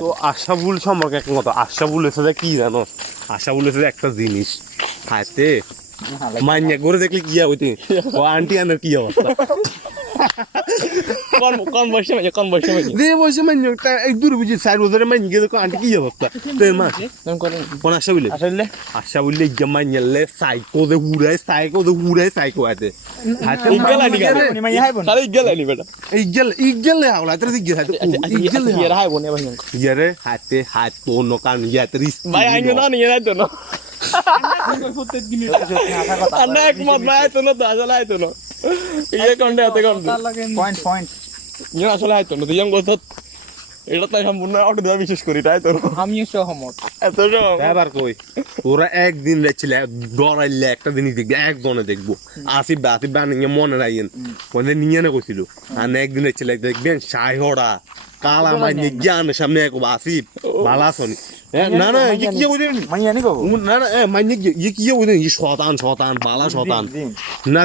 তো আশাফুল সম্পর্কে একটা কথা, আশাফুল এসে কি জানো, আশাফুল এসে একটা জিনিস খাইতে মাইন্যা করে দেখলে কি হইতে ও আন্টি আনার কি অবস্থা কোন বয়সে মানে যে বসে মাইন্য এক দূর বুঝি 4 বছরের মাইন্য গিয়ে দেখো আন্টি কি অবস্থা তোর মা কোন আশাফুল আশাফুল ইজ্জা মাইন্যালে সাইকো দে হুড়াই সাইকো আতে হাতে ইগলানি খালি ইগলানি বেটা ইগলে হাওলা তোর দিকে হাতে ইগলে ইয়ার হাই বনে ভাই ইয়ারে হাত তো নো কান ইয়াতে রিস ভাই আইনো না নিয়ে যাইতো না আন্না এক মত ভাই আইতো না তো আসলে আইতো না ইয়ে কোনটা হাতে কোন পয়েন্ট ইয়ে আসলে আইতো না তুই যখন বলছ এটা তাই সম্পূর্ণ অটো দেওয়া বিশেষ করি তাই তো আমিও সহমত এত সব এবার কই তোরা একদিন রেছিলে গড়াইলে একটা দিনই দেখবি একজনে দেখবো আসিফ বানিয়ে মনে রাখেন ওদের নিয়ে না কইছিল আর একদিন রেছিলে দেখবেন সাইহড়া কালা মাইনে জ্ঞানের সামনে এক আসিফ ভালো আসনি না না কি কি বুঝেন মাইয়ানি গো না না মাইনে কি বুঝেন শতান বালা শতান না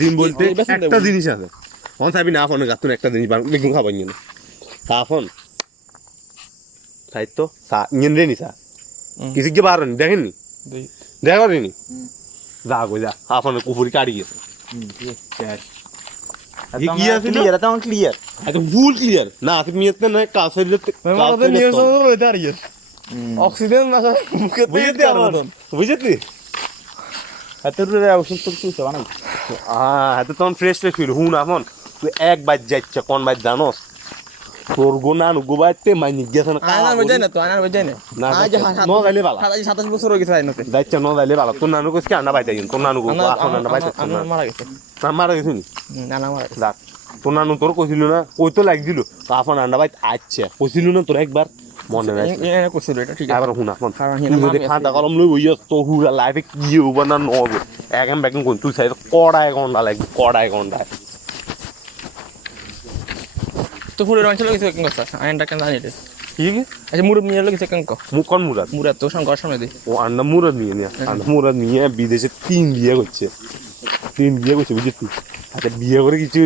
দিন বলতে একটা জিনিস আছে অন সাবি না ফোনে গাতুন একটা জিনিস বেগুন খাবাই না ফোন তাই তো নিয়েন রে নিসা কিছু কি পারেন দেখেননি দেখা করেনি যা গো যা আপনার কুপুরি কাটি গেছে কি আছে ক্লিয়ার এটা ক্লিয়ার আচ্ছা ফুল ক্লিয়ার না আপনি নিয়েতে না কাছে অক্সিজেন না মুখে বুঝতে বুঝতে এত ওষুধ তো কিছু বানাই এত তখন ফ্রেশ ফিল হুন এখন তুই এক বাইর যাচ্ছে কোন বাইর জানোস তোর গোনা গোবাইতে মাইনি গেছে না আনার বাজাই না তো আনার বাজাই না না ন যাইলে ভালো 27 বছর হয়ে গেছে আইনতে যাচ্ছে ন যাইলে ভালো তোর নানু কইছে আনা বাইতে তোর নানু গো এখন আনা বাইতে আনা মারা গেছে না মারা গেছে নি আনা মারা গেছে দেখ তোর নানু তোর কইছিল না কই তো লাগ দিল তো এখন আনা বাইতে আচ্ছা কইছিল না তোর একবার মনে রাখ এনে কইছিল এটা ঠিক আছে এবার হুন এখন কারণ যদি খাতা কলম লই ওই তো হুরা লাইফে কি হবো না নবে একম ব্যাকিং কোন তুই সাইড কড়াই ঘন্টা লাগবে কড়াই ঘন্টা তো পুরো রঞ্চল কিছু কেন কথা আইনটা কেন জানি রে কি আচ্ছা মুরব নিয়ে লাগছে কেন কো মুকন মুরাদ মুরাদ তো সংঘর সামনে দি ও আন্না মুরাদ নিয়ে বিদেশে 3 বিয়ে করছে বুঝলি আচ্ছা বিয়ে করে কিছু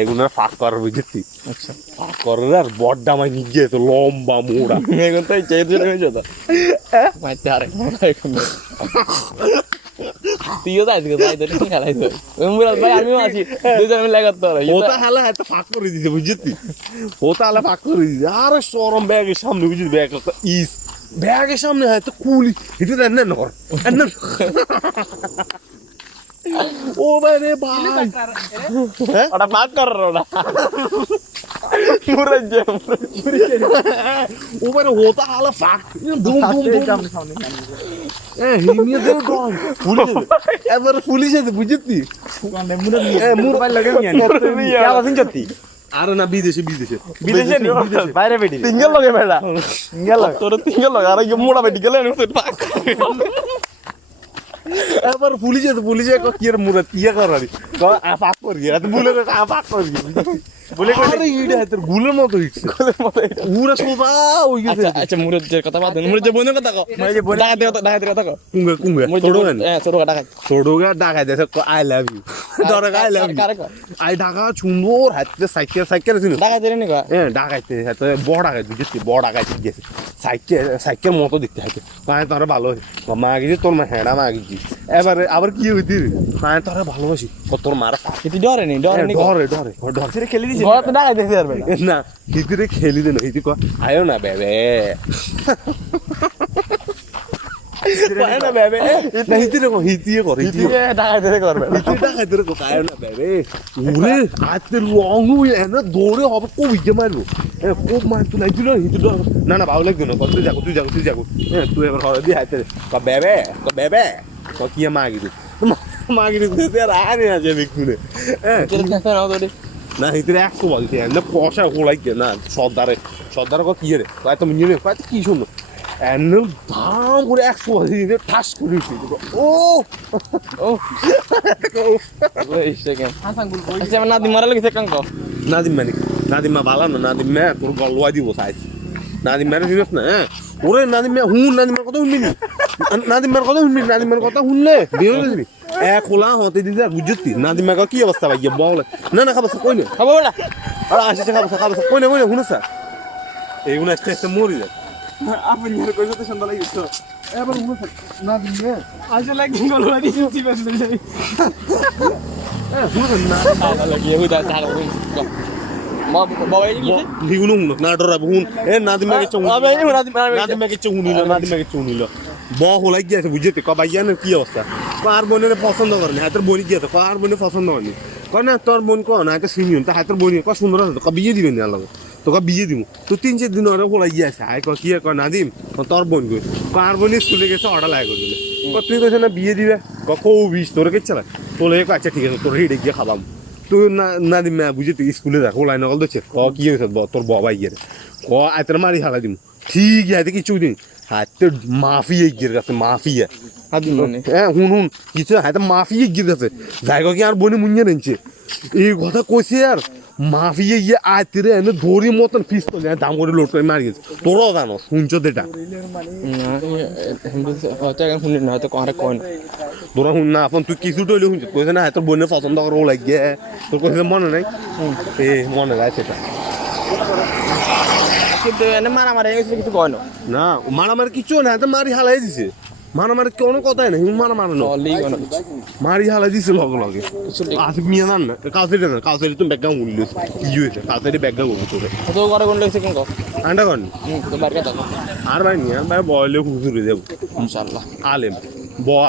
এগুলো ফাঁক করার বুঝলি আচ্ছা ফাঁক করার আর বড্ডা মাই নিয়ে গেছে লম্বা মোড়া এখন তাই চাই দিলে হয়ে যেত মাইতে আরে এখন তুইও যাইস গো যাই ধরে খেলাই তো মুরাদ ভাই আমিও আছি দুজন মিলে লাগাতে পারে ওটা হালা এত ফাঁক করে দিছে বুঝলি ওটা হালা ফাঁক করে দিছে আর সরম ব্যাগের সামনে বুঝলি ব্যাগের সামনে হয়তো কুলি এটা দেন না কর ও ভাই রে ভাই ওটা ফাঁক করার ওটা মুরাদ যে ও ভাই ওটা হালা ফাঁক দুম হিমিয়ে দেও ডন এবার পুলিশ আছে বুঝতি মোবাইল লাগে নিয়ে আওয়াজ শুনছতি আরে না বিদেশে নি বাইরে বেডি সিঙ্গেল লগে বেড়া সিঙ্গেল তোর সিঙ্গেল লগে আর মোড়া বেটি গেলে ফাঁক এবার পুলিশে কি আর মুরাদ ইয়া করারি ফাঁক করি এত বলে ফাঁক করি বলে আরে ইডা তোর গুলের মতো হইছে পুরো সোজা হই গেছে আচ্ছা মুরাদের কথা বাদ দেন মুরাদের বোনের কথা কও ডাকাতের কথা কও কুঙ্গা ছোড়ো না ছোড়গা ডাকাই দেছে আই লাভ ইউ ধরে আই লাভ ইউ আই ঢাকা সুন্দর হাতে সাইকেল আছে ডাকাতের নি কও ডাকাইতে হাতে বড় ডাকাই দিছি বড় ডাকাই গেছে সাইকেল মতো দেখতে হাতে তাই তোরা ভালো মা গিয়ে তোর মা হেডা মা গিয়ে এবারে আবার কি হইতি তাই তোরা ভালোবাসি তোর মারা কিন্তু ডরে নি ডরে খেলি দিছে ঘর তো ডাকাই দেখতে পারবে না হিতিরে খেলি দে না হিতি কো আয়ো না বেবে না বেবে না হিতিরে কো হিতিয়ে কর হিতিয়ে ডাকাই দেখতে পারবে ডাকাইতে কো আয়ো না বেবে ওরে আতে লং হই না দৌড়ে হবে কো বিজে মারবো খুব মার তুই নাই দিল হিতি না ভালো লাগবে না তুই যাগো তুই এবার ঘরে দি হাইতে কো বেবে কো কি মাগি দে আর আরে না যাবে কুনে না হিতিরে 100 বলতে না পয়সা হোলাই না সর্দারে কো কি রে কয় তো মিনিয়ে কয় কি শুনো এন দাম করে 100 বলতে ঠাস করে দিছি ও ওই সেকেন্ড হাসান গুল কই আচ্ছা নাদিম মারা লাগছে কাঙ্ক নাদিম মা ভালো না নাদিম মা তোর গলওয়া দিব সাইজ নাদিম মারে দিবস না ওরে নাদিম মা নাদিমের কথা শুনবি নাদিমের কথা শুনলে বিয়ে হয়ে যাবি এক খোলা হতে দিতে বুঝতি নাদিম মা কি অবস্থা ভাই বল না খাবো কই না খাবো না আসছে খাবো কই না শুনো স্যার এইগুলো আস্তে আস্তে মরে যায় আপনি আর কইছো তো সুন্দর লাগিস তো এবার না দিলে আসলে কি গলো লাগি সুচি বাস যাই না লাগিয়ে হই দা তার বাবা এই কি লিগুনো হুন না ডরা হুন এ নাদিমাকে চং আমি এই নাদিমাকে চং নিল ব হলাই গিয়েছে বুঝতে ক ভাইয়ানের কি অবস্থা কার বোনের পছন্দ করে না হাতের বনি গিয়েছে কার বোনের পছন্দ হয়নি কয় না তোর বোন কো না একটা সিনিয়র তা হাতের বনি কয় সুন্দর আছে ক বিয়ে দিবেন না লাগে তোকে বিয়ে দিব তো 3-4 দিন ওরা হলাই গিয়েছে আয় কি কয় নাদিম তোর বোন কই কার বোন স্কুলে গেছে অর্ডার লাগে করে তুই কইছ না বিয়ে দিবে কো বিষ তোর কে চালা তোলে আচ্ছা ঠিক আছে তোর হিড়ে গিয়ে খাবাম তুই নাদিম বুঝতে স্কুলে যাক ওলাই নকল দিচ্ছে ক কি হয়েছে তোর বাবা গিয়ে ক আয়তের মারি হালা দিম ঠিক আছে কিছু দিন হাতে মাফিয়া গিয়ে গেছে মাফিয়া হ্যাঁ হুন কিছু হাতে মাফিয়া গিয়ে গেছে জায়গা কি আর বনে মুঞ্জে নিচ্ছে এই কথা কইছে আর মাফিয়া গিয়ে আয়তেরে এনে দড়ি মতন ফিস তো দাম করে লোড করে মারি গেছে তোরও জানো শুনছ এটা হয়তো এখন শুনি না হয়তো আরে কয় না তোরা শুন না আপন তুই কিছু টইলে শুনছ কইছে না তোর বোনের পছন্দ করে ও লাগে তোর কইছে মনে নাই এ মনে নাই সেটা কিন্তু এনে মারামারি কিছু কয় না মারামারি কিছু না তো মারি হালাই দিছে মারামারি কোনো কথাই নাই মারামারি না মারি হালাই দিছে লগে লগে আসিক মিয়া না কাউসারি তুমি ব্যাগা উড়িল কি হয়েছে কাউসারি ব্যাগা উড়িল তোরে তো করে কোন লাগছে কোন আন্ডা কোন তো বারকে দাও আর ভাই নিয়া ভাই বয়লে হুজুরে দেব ইনশাআল্লাহ আলেম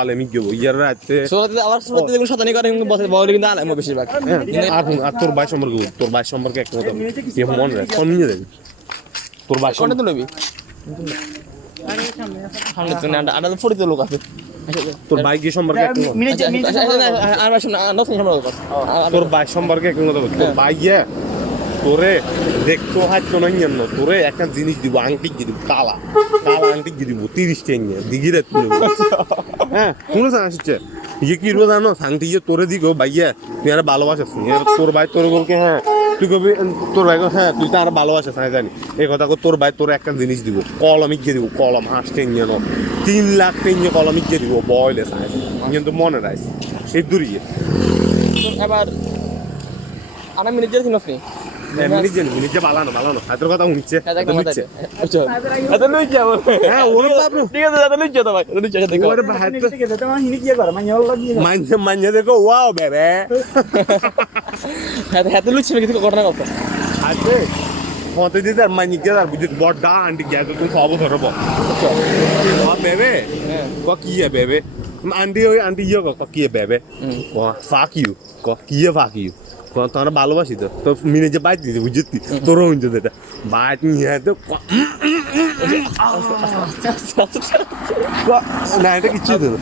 আলেমি গেব ইয়ার রাতে সোতে আবার সোতে দেখুন শতানি করে বসে বলে কিন্তু আলেম বেশিরভাগ আর তোর ভাই সম্পর্কে এক কথা এ মনে রাখ কোন নিয়ে দেবি তোর ভাই কোনটা তো লবি সামনে তো না আডা ফড়ি তো লোক আছে তোর ভাই কি সম্পর্কে এক আর বাসু না নতুন সম্পর্ক তোর ভাই সম্পর্কে এক কথা বল তোর ভাই গিয়া তোরে দেখতো হাইতো না নিয়ে না তোরে একটা জিনিস দিব আংটি দিব কালা আংটি দিব 30 টাকা দিগিরে তুই হ্যাঁ কোন আসছে ইয়ে কি রোজ জানো আংটি ইয়ে তোরে দিগো ভাইয়া তুই আর ভালোবাসিস তোর ভাই তোর বলকে হ্যাঁ তুই কবি তোর ভাই হ্যাঁ তুই তো আর ভালোবাসিস না জানি এই কথা তোর ভাই তোর একটা জিনিস দিব কলম ইকে দিব কলম হাসতে নিয়ে নো 3 লাখ টাকা কলম ইকে দিব বয়লে সাই কিন্তু মনে রাখ এই দূরিয়ে এবার আনা মিনিট দিন আপনি মিনিট বালানো হাতের কথা শুনছে এটা লই যাব হ্যাঁ ওরে বাপ ঠিক আছে এটা লই যাব ভাই এটা লই যাব দেখো ওরে ভাই ঠিক আছে তোমার হিনি কি করে মাইয়াল লাগি মাইনে দেখো ওয়াও বেবে হাতে লই ছিল কিছু ঘটনা কথা হাতে হতে দিতে আর মাইনে কে আর বুঝিত বড় আন্টি গিয়া তো সব ধরব বেবে কি বেবে আন্টি ইয়ে কি বেবে ফাক ইউ কি ফাক ইউ তোরা ভালোবাসি তো মিনে যে বাইট দিতে বুঝতি তোরও হইতে এটা বাইট নিয়ে তো না এটা কিচ্ছু দেবো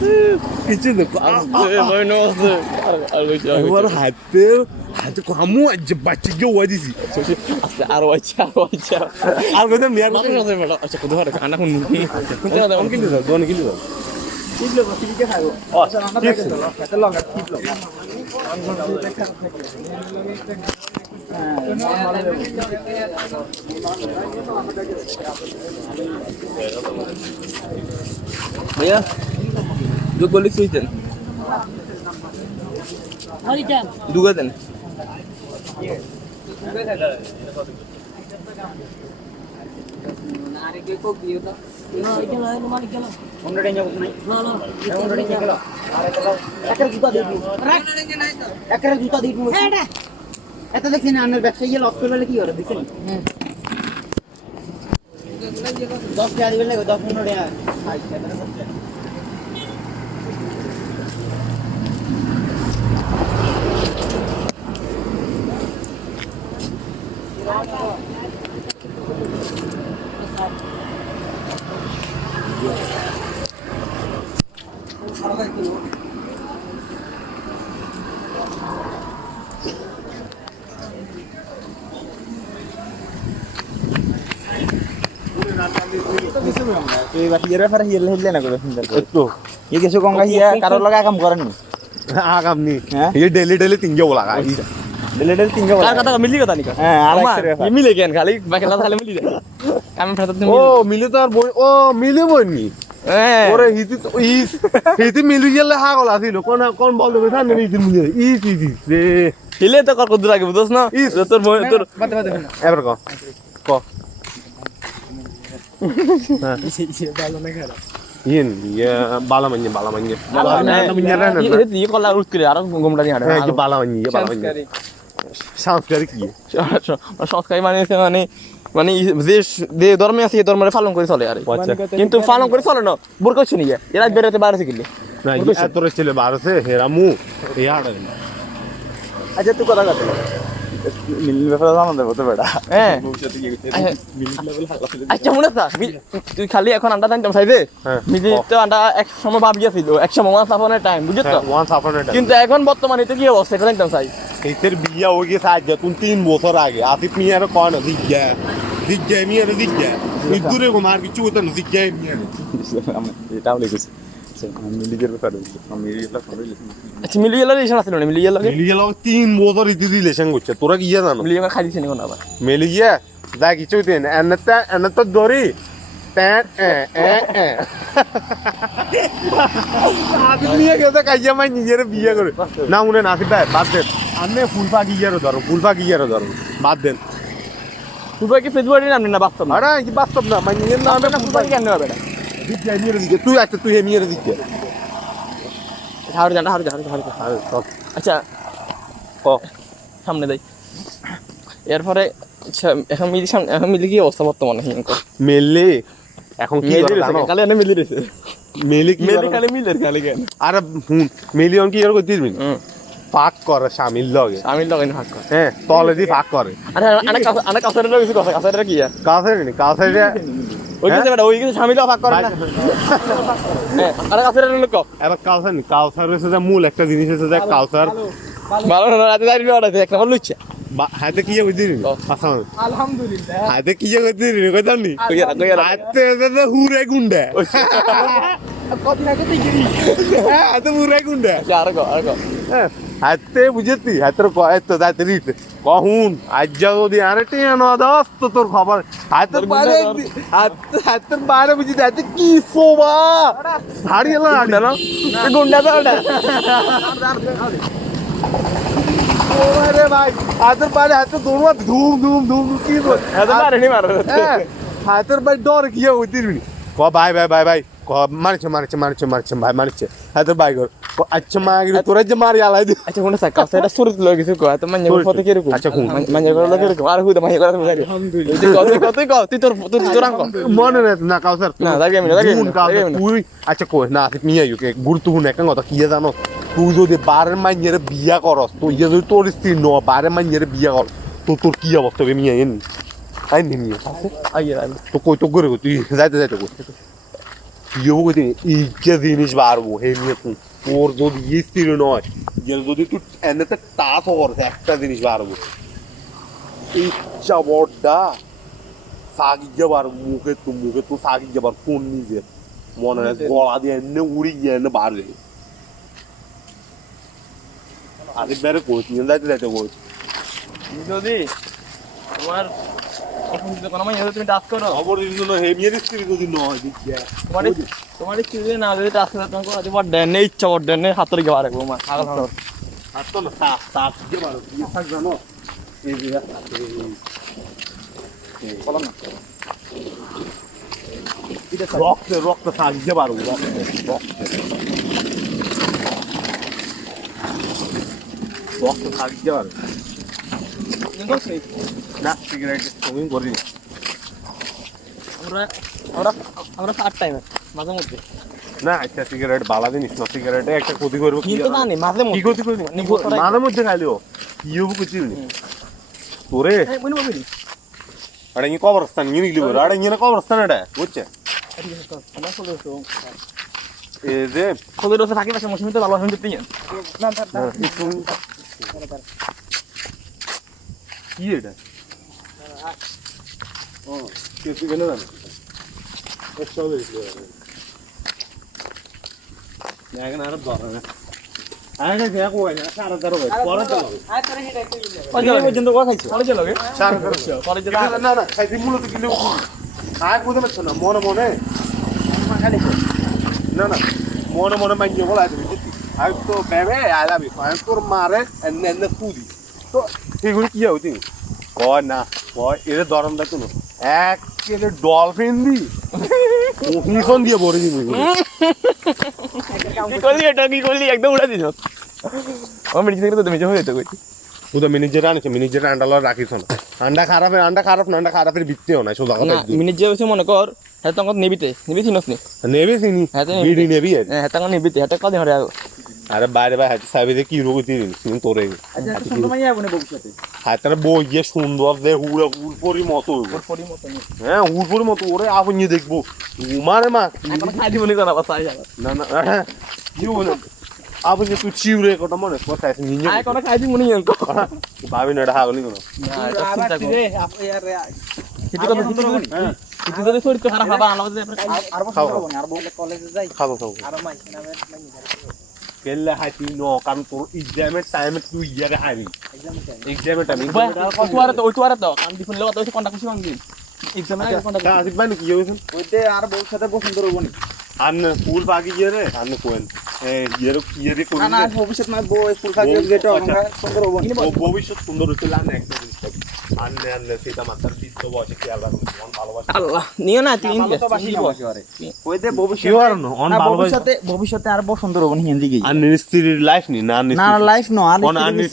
হাতে কামু আজ বাচ্চা গিয়ে ওয়া দিছি আর আচ্ছা আর কথা মেয়ার আচ্ছা কত হারে খানা কোন কিনতে দাও দোকানে কিনতে দাও भैया जो गोली सुई देन दुगा देन আরে কে কো কি হতো না এটা না মানে কেন আমরা ডেঞ্জা করতে নাই না না আমরা ডেঞ্জা গেল আরে গেল একটা জুতা দিবি একটা জুতা দিবি এটা এত দেখছেন আনের ব্যবসা ইয়ে লস করলে কি করে দেখছেন 10 টাকা দিবেন লাগে 10 15 টাকা আগাম নি ये डेली তিনগে বলা कार कथा मिली कथा निका ये मिले केन खाली बाकीला खाली मिली जाय काम फरत ও মিলে তো আর ও মিলে বইনি ওরে হিতি মিলি গেলে হাগল আছিল কোন বল দেবে থান নি দিন মিলে রে हिले तो कर कुदरा के बुझस ना इस তোর তোর এবার ক ইয়ে বালা মাইয়ে দিয়ে কলা উঠ করে আর গোমটা নিয়ে হ্যাঁ বালা মাইয়ে সংস্কার কি সংস্কারী মানে মানে মানে যে ধর্মে আছে এই ধর্মের পালন করে চলে আর কিন্তু পালন করে চলে না বোরকা শুনি এরা বেরোতে বাইরে গেলে না তোর ছেলে বারোছে হেরামু এই হাড়ে আচ্ছা তুই কথা কথা মিল ব্যাপারে জানা দেবো তো বেটা হ্যাঁ আচ্ছা মনে আছে তুই খালি এখন আন্ডা জানতাম সাইজে মিজি তো আন্ডা এক সময় ভাব গিয়েছিল এক সময় ওয়ান্স আপন এ টাইম বুঝছো তো কিন্তু এখন বর্তমানে তো কি অবস্থা এটা জানতাম সাই এইটার বিয়া হয়ে গেছে আজ তুমি 3 বছর আগে আসিফ মিয়ার কয় না দিজ্ঞা মিয়ার দিজ্ঞা দূরে কো মার কিছু হতো না দিজ্ঞা মিয়ার এটাও লিখেছি মিলিগের ব্যাপারে আচ্ছা মিলি গেল রিলেশন আছিল না মিলি গেল 3 বছর ইতি রিলেশন করছে তোরা কি জানো মিলি গেল খাই দিছিস কোন আবার মিলি গিয়া দা কিছু দিন এনতা দড়ি প্যাট আসিফ মিয়া গেছে কাইয়া মাই নিজের বিয়ে করে না উনি নাসিফ ভাই বাদ দেন আনে ফুলফা গিয়ারও ধরো বাদ দেন তুই কি ফেসবুকে নাম না বাস্তব না আরে কি বাস্তব না মাই নিজের নাম না ফুলবা কি কেন হবে না দিজ্ঞা মিয়ার দিকে তুই আচ্ছা তুই মিয়ার দিকে হাড় আচ্ছা ক সামনে দেই এরপরে এখন মিলি কি অবস্থা বর্তমানে মেলে এখন কি জানো কালে এনে মিলি রইছে মেলে কি খালি মিলের খালি কেন আরে হুন মিলিয়ন কি আর করতে দিবি ফাক করে শামিল লগে আমি লাগাইনি ফাঁক করে হ্যাঁ তলে দি ফাক করে আরে আনে কাছের লাগছে কাছের কি কাছে ওই কিছু বেটা ওই কিছু শামিল ফাঁক করে না হ্যাঁ আরে কাছের লোক এবার কালচার হচ্ছে যে মূল একটা জিনিস হচ্ছে যে কালচার ভালো না রাতে দাঁড়িয়ে ওড়াতে একটা বল লুচ্ছে হাতে কি কই দিবি আলহামদুলিল্লাহ হাতে কি কই দিবি কই জানি হাতে যে হুরে গুন্ডা কদিন আগে তুই হ্যাঁ হাতে হুরে গুন্ডা আর গো হাতে বুঝতি হাতের কয়েতো যাতে দিতে কহুন আজ যদি আরে টিয়ানো দাস তো তোর খবর হাতের বাইরে বুঝি হাতে কি সোবা হাড়ি এলা না গুন্ডা তো ওটা ওরে ভাই হাতের বাইরে হাতে দৌড়া ধুম কি বল হাতে মারে নি মারে হাতের বাইরে ডর কি হইতে দিবি ক ভাই মারছে ভাই মারছে হাতের বাই কর আচ্ছা মাগি তোরা যে মারি আলাই দি আচ্ছা কোন সাকা সেটা সুরত লগে কিছু কয় তো মানে ফটো কি রকম আচ্ছা কোন মানে করে লগে রকম আর হুদা মানে করে বুঝাই আলহামদুলিল্লাহ তুই তোর আঙ্ক মনে না কাউসার না দাবি আমি তুই আচ্ছা কই না আসিফ মিয়া ইউকে গুরুত্বপূর্ণ একটা কথা কি জানো তুই যদি বারের মাইয়ের বিয়া করস তুই যদি তোর স্ত্রী ন বারের মাইয়ের বিয়া কর তোর কি অবস্থা হবে মিয়া এন আই নি মিয়া আইয়া তো কই তো করে তুই যাইতে কই ইয়ে কই এই যে জিনিস বাড়বো হে মিয়া তুই তোর যদি স্ত্রী নয় যদি তুই এনেতে টাচ কর একটা জিনিস বাড়বো এই চাবড়টা সাগি যাবার মুখে তো সাগি যাবার কোন নিজের মনে হয় গলা দিয়ে এনে উড়ি গিয়ে এনে বার যায় আগে বেড়ে করছি যাইতে করছি যদি তোমার এখন যদি কোনো মাইয়া তুমি টাচ করো খবর দিন না হে মিয়া স্ত্রী যদি নয় তোমার স্ত্রী যদি না যদি টাচ করে তোমাকে আদি বড় ডেনে ইচ্ছা বড় ডেনে হাতের গিয়ে বাড়ে মা আগল আর তো না সাপ যাবার কি থাক জানো এই যে বলো না রক্ত সাহায্য পারবো রক্ত সাহায্য পারবো না সিগারেট তুমি করি আমরা ফার্স্ট টাইম মাঝে মধ্যে না একটা সিগারেট বালা জিনিস না সিগারেটে একটা ক্ষতি করবো কিন্তু জানি মাঝে মধ্যে কি ক্ষতি করবি মাঝে মধ্যে খাইলেও কি হবো কিছু তোরে আরে ইয়ে কবরস্থান ইয়ে নিগলি বড় আরে ইয়ে না কবরস্থান এটা বুঝছে এই যে খোদের রসে থাকি পাশে মৌসুমি তো ভালো আসুন করতে কি এটা ও কিছু গেল না একশো বেশি এখন আর ধরে না আরে দেখো কই না সারা ধরো পরে তো পর্যন্ত কথা খাইছো পরে চলো সারা ধরো পরে যে না খাইছি মূলত কিলো আয় বুঝতে পারছো না মনে না মনে মাইয়ে বলা আছে আর তো বেবে আলাবি আর তোর মারে এনে পুদি তো এগুলো কি হচ্ছে কয় না কয় এর ধরন দেখো না কেলে ডলফিন দি ওখান দিয়ে ভরে দিবি কি করলি এটা কি করলি একদম উড়া দিছ ও মিনিট থেকে তো তুমি হয়ে যেতে কইছি পুরো ম্যানেজার আনছে ম্যানেজার আন্ডার রাখিস না আন্ডা খারাপ না আন্ডা খারাপের ভিত্তিও নাই সোজা কথা না মিনিট যে হইছে মনে কর হ্যাঁ তখন নিবিতে চিনস নি নেবে চিনি বিড়ি নেবি হ্যাঁ তখন নিবিতে এটা কদিন হরে আরে বাইরে বাইরে হাতে সাইবে কি রোগ দিন তোরে আচ্ছা সুন্দর মাইয়া আবনে ভবিষ্যতে হাতের বই গিয়ে সুন্দর দে হুড়া হুড়পরি মতো পরি মত নি হ্যাঁ হুড়পরি মতো ওরে আপন নিয়ে দেখবো উমারে মা এখন খাই দিবনি করা বাসা যাবে না না কি বলে আপন যে তুই চিউরে কথা মনে কথা আছে নিয়ে আয় কোন খাই দিবনি এনকো ভাবি না হাগলি কোন না এটা চিন্তা কর রে আপনি আর কিছু কথা সুন্দর হ্যাঁ কিছু যদি শরীর খারাপ হবে আমাদের আর বছর হবে আর বলে কলেজে যাই খাবো খাবো আর মাইছে নামে কেলে হাইতি ন কারণ তোর এক্সামের টাইমে তুই ইয়ারে হাইবি এক্সামের টাইমে ওই তো কান দি শুনলে তো কোনটা খুশি মাঙ্গি এক্সামে আগে কোনটা আসিফ ভাই কি হইছে ওইতে আর বউর সাথে বসন্ত রবো নি আন্নে ফুল বাকি গিয়ে রে আন্নে কোয়েন ইয়ারে কোন না না ভবিষ্যৎ মানে বউ ফুল ফাঁকি যেটা আমরা সুন্দর রবো নি ভবিষ্যৎ সুন্দর হইতে লাগে একটা জিনিস আন্নে সেটা মাথার চিত্ত বসে খেয়াল রাখুন মন ভালোবাসা আল্লাহ নিও না তিন তো বাসি আরে ওইতে শিওর ন অন ভালোবাসা ভবিষ্যতে আর বসন্ত রবো নি হিন্দি গই আন্নে স্ত্রীর লাইফ নি না না লাইফ নো আর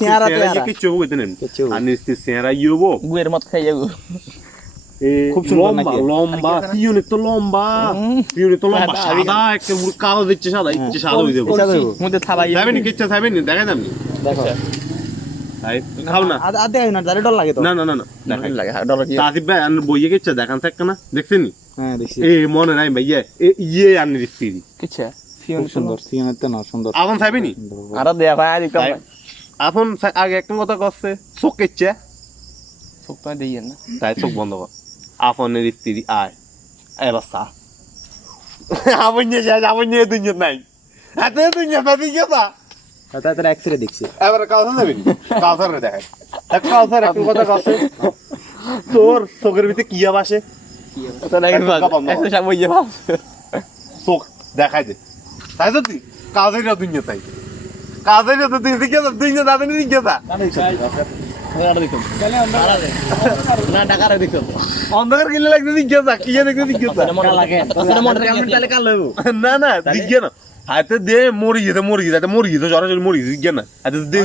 চেহারাতে আর কিছু হইতে নেন আন্নে স্ত্রীর চেহারা ইউবো গুয়ের মত খাই যাবো খুব সুন্দর নাকি লম্বা পিউনে তো লম্বা সাদা একটা পুরো কালো দিচ্ছে সাদা ইচ্ছে সাদা হয়ে যাবে মধ্যে থালাই যাবেন কি ইচ্ছা যাবেন দেখাই দাম দেখো তাই খাও না আর দেখাই না দাঁড়ে ডর লাগে তো না না না না দেখাই লাগে ডলার কি আসিফ ভাই আন বইয়ে গেছে দেখান থাক না দেখছেন নি হ্যাঁ দেখছি এ মনে নাই ভাইয়া ইয়ে আন্নের স্ত্রী কিচ্ছা খুব সুন্দর সিয়ানের তো না সুন্দর আপন চাইবেনি আর দেয়া ভাই আর একদম আপন আগে একটা কথা কচ্ছে চোখ কেচ্ছে চোখ তো দেই না তাই চোখ বন্ধ কর আপনের স্ত্রী আয় এবার চা আপন নিয়ে দুনিয়া নাই হাতে দুনিয়া দিকে তা তাড়াতাড়ি এক্সরে দেখছি এবার কাউসার যাবেন কাউসার দেখায় কাউসার একটা কথা কচ্ছে তোর চোখের ভিতরে কি আবাসে তো লাগে একটা সব হইছে ভাব চোখ দেখাই দে তাই তো তুই কাউসার দুনিয়া তাই কাউসার তো তুই দিকে দুনিয়া যাবে না দিকে যা না টাকা দেখো অন্ধকার কিনলে লাগবে দিকে যা কি দেখতে দিকে যা না না দিকে না হাতে দে মরি গেছে সরাসরি মরি গেছে না হাতে দে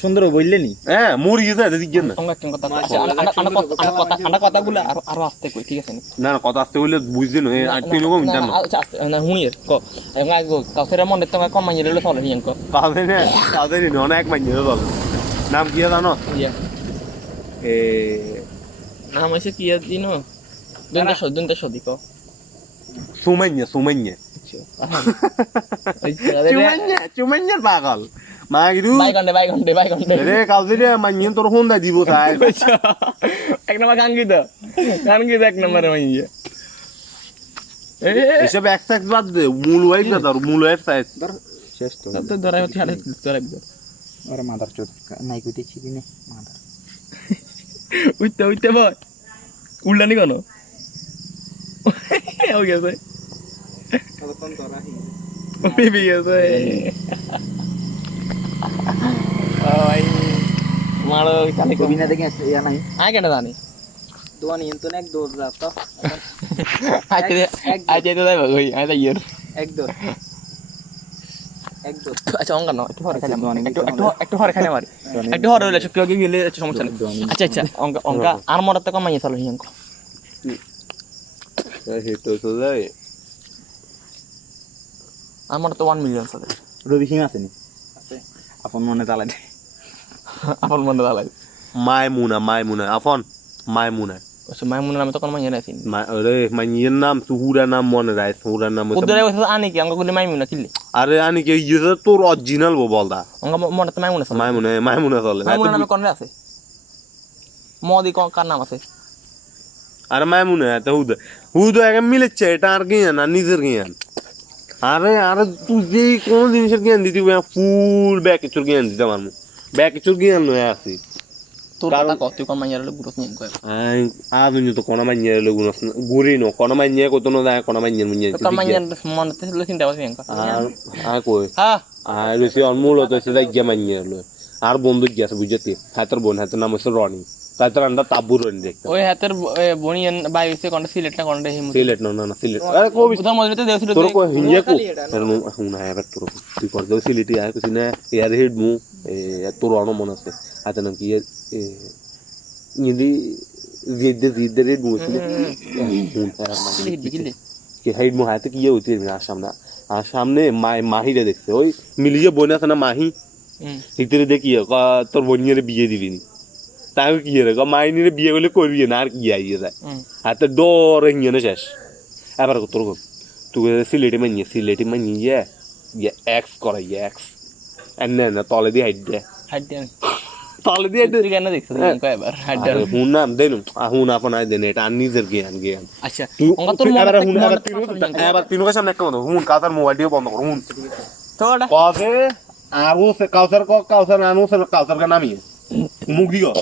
সুন্দর বললে নি হ্যাঁ মরি গেছে হাতে দিকে না কথাগুলো আরো আস্তে কই ঠিক আছে না না কথা আসতে হইলে বুঝতে না তুই রকম জানো না হুনির ক কাউসের মনে তো কম মাইনে লইলে চলে নিয়ন ক কাদের অনেক মাইনে দল নাম কি জানো এ নাম হইছে কি দিনো দুনটা সদি ক সুমাইয়া চুমাইয়া পাগল মা গিরু বাইগন্ডে রে কাউদিরে মাইন তোর হোন্ডা দিব তাই এক নম্বর গাঙ্গিত এক নম্বরে মাইয়া এসব এক্সাক্ট বাদ দে মূল ওয়াইফ না ধর মূল ওয়াইফ সাইজ শেষ তো তো ধরাই হচ্ছে আরে ধরাই আরে মাদার চোদ নাই কইতে ছিলি নে মাদার উইতে বল উল্লানি কেন হয়ে গেছে তখন তোরা বেবি গেছে ওই মারো খালি কবি না দেখে ইয়া নাই আয় কেন জানি দোয়া নিয়ন তো এক দৌড় রাত আইতে তো যাইব ওই আই যাইয়ের এক দৌড় আচ্ছা অঙ্কা না একটু হরে খাইলাম একটু হরে খাইলাম আর একটু হরে হইলে কেউ কেউ গেলে সমস্যা নেই আচ্ছা অঙ্কা আর মরাতে কমাইয়ে চালো হিয়াঙ্ক তো তো যাই আমার তো 1 মিলিয়ন চলে রবি সিং আছে নি আছে আপন মনে তালাই আপন মনে দালাই মাইমুনা আপন মাইমুনা আচ্ছা মাইমুনা নামে তো কোন মাইয়া নাইছিন আরে মাইয়ের নাম তুহুরা নাম মনে রাখ তুহুরার নাম ওদের কথা আনি কি অঙ্কা গুলি মাইমুনা কিলি আরে আনি কি ইয়ে তোর অরিজিনাল বলদা অঙ্কা মনে তো মাইমুনা চলে মাইমুনা চলে মাইমুনা নামে কোন আছে মোদি কোন কার নাম আছে আরে মাইমুনা তো হুদা একে মিলেছে এটা আর জ্ঞান না নিজের জ্ঞান আরে তুই যে কোন জিনিসের জ্ঞান দিতি ফুল ব্যাকেচুর জ্ঞান দিতে আমার ব্যাকেচুর জ্ঞান লয়ে আসি তোর কথা কত কোন মাইয়ার লোক গুরুত নিন কয় আজ তো কোন মাইয়ার লোক গুরি নো কোন মাইয়া কত না যায় কোন মাইয়ার মুইয়া কোন মাইয়ার মনে তে লখিন দেওয়া আছে আর কই হ্যাঁ আর রসি অনমূল তো সে যাই মাইয়া লো আর বন্ধু গিয়াছে বুঝতে হাতের বোন হাতের নাম হচ্ছে রনি তাই তোর আন্ডা তাব্বুর রইন দেখতে ওই হাতের বনিয়ান বাই হইছে কোনটা সিলেট না কোনটা হিমু সিলেট না সিলেট আরে কবি বুঝা মজলিতে দেছিল তোর কো হিঞ্জে কো হুন এবার তোর তুই কর দে সিলেটি আয় কিছু না ইয়ার হেড মু তোর অন মন আছে আচ্ছা নাম কি ইনি জিদ্দে রেড মু ছিল কি হেড মু হাতে কি হইছে আর সামনে মাহিরে দেখছে ওই মিলিয়ে বোন আছে না মাহি ভিতরে দেখি তোর বোনিয়ারে বিয়ে দিবিনি তাই কি রে মাইনিরে বিয়ে করলে করবি না আর কি আইয়ে যায় হাতে ডর হিঙে না শেষ এবার তোর তুই সিলেটি মানিয়ে এক্স করা এক্স এনে না তলে দিয়ে হাইট দে তলে দিয়ে হাইট তুই কেন দেখছিস কয়বার হাইট হুন নাম দেনু হুন আপন আই দেন এটা নিজের জ্ঞান আচ্ছা তুই তোর এবার তিনু সামনে একটা কথা হুন কাতার মোবাইল দিয়ে বন্ধ কর হুন তোড়া কাছে আরো সে কাউসার আনু সে কাউসার কা নামিয়ে মুখ দিগো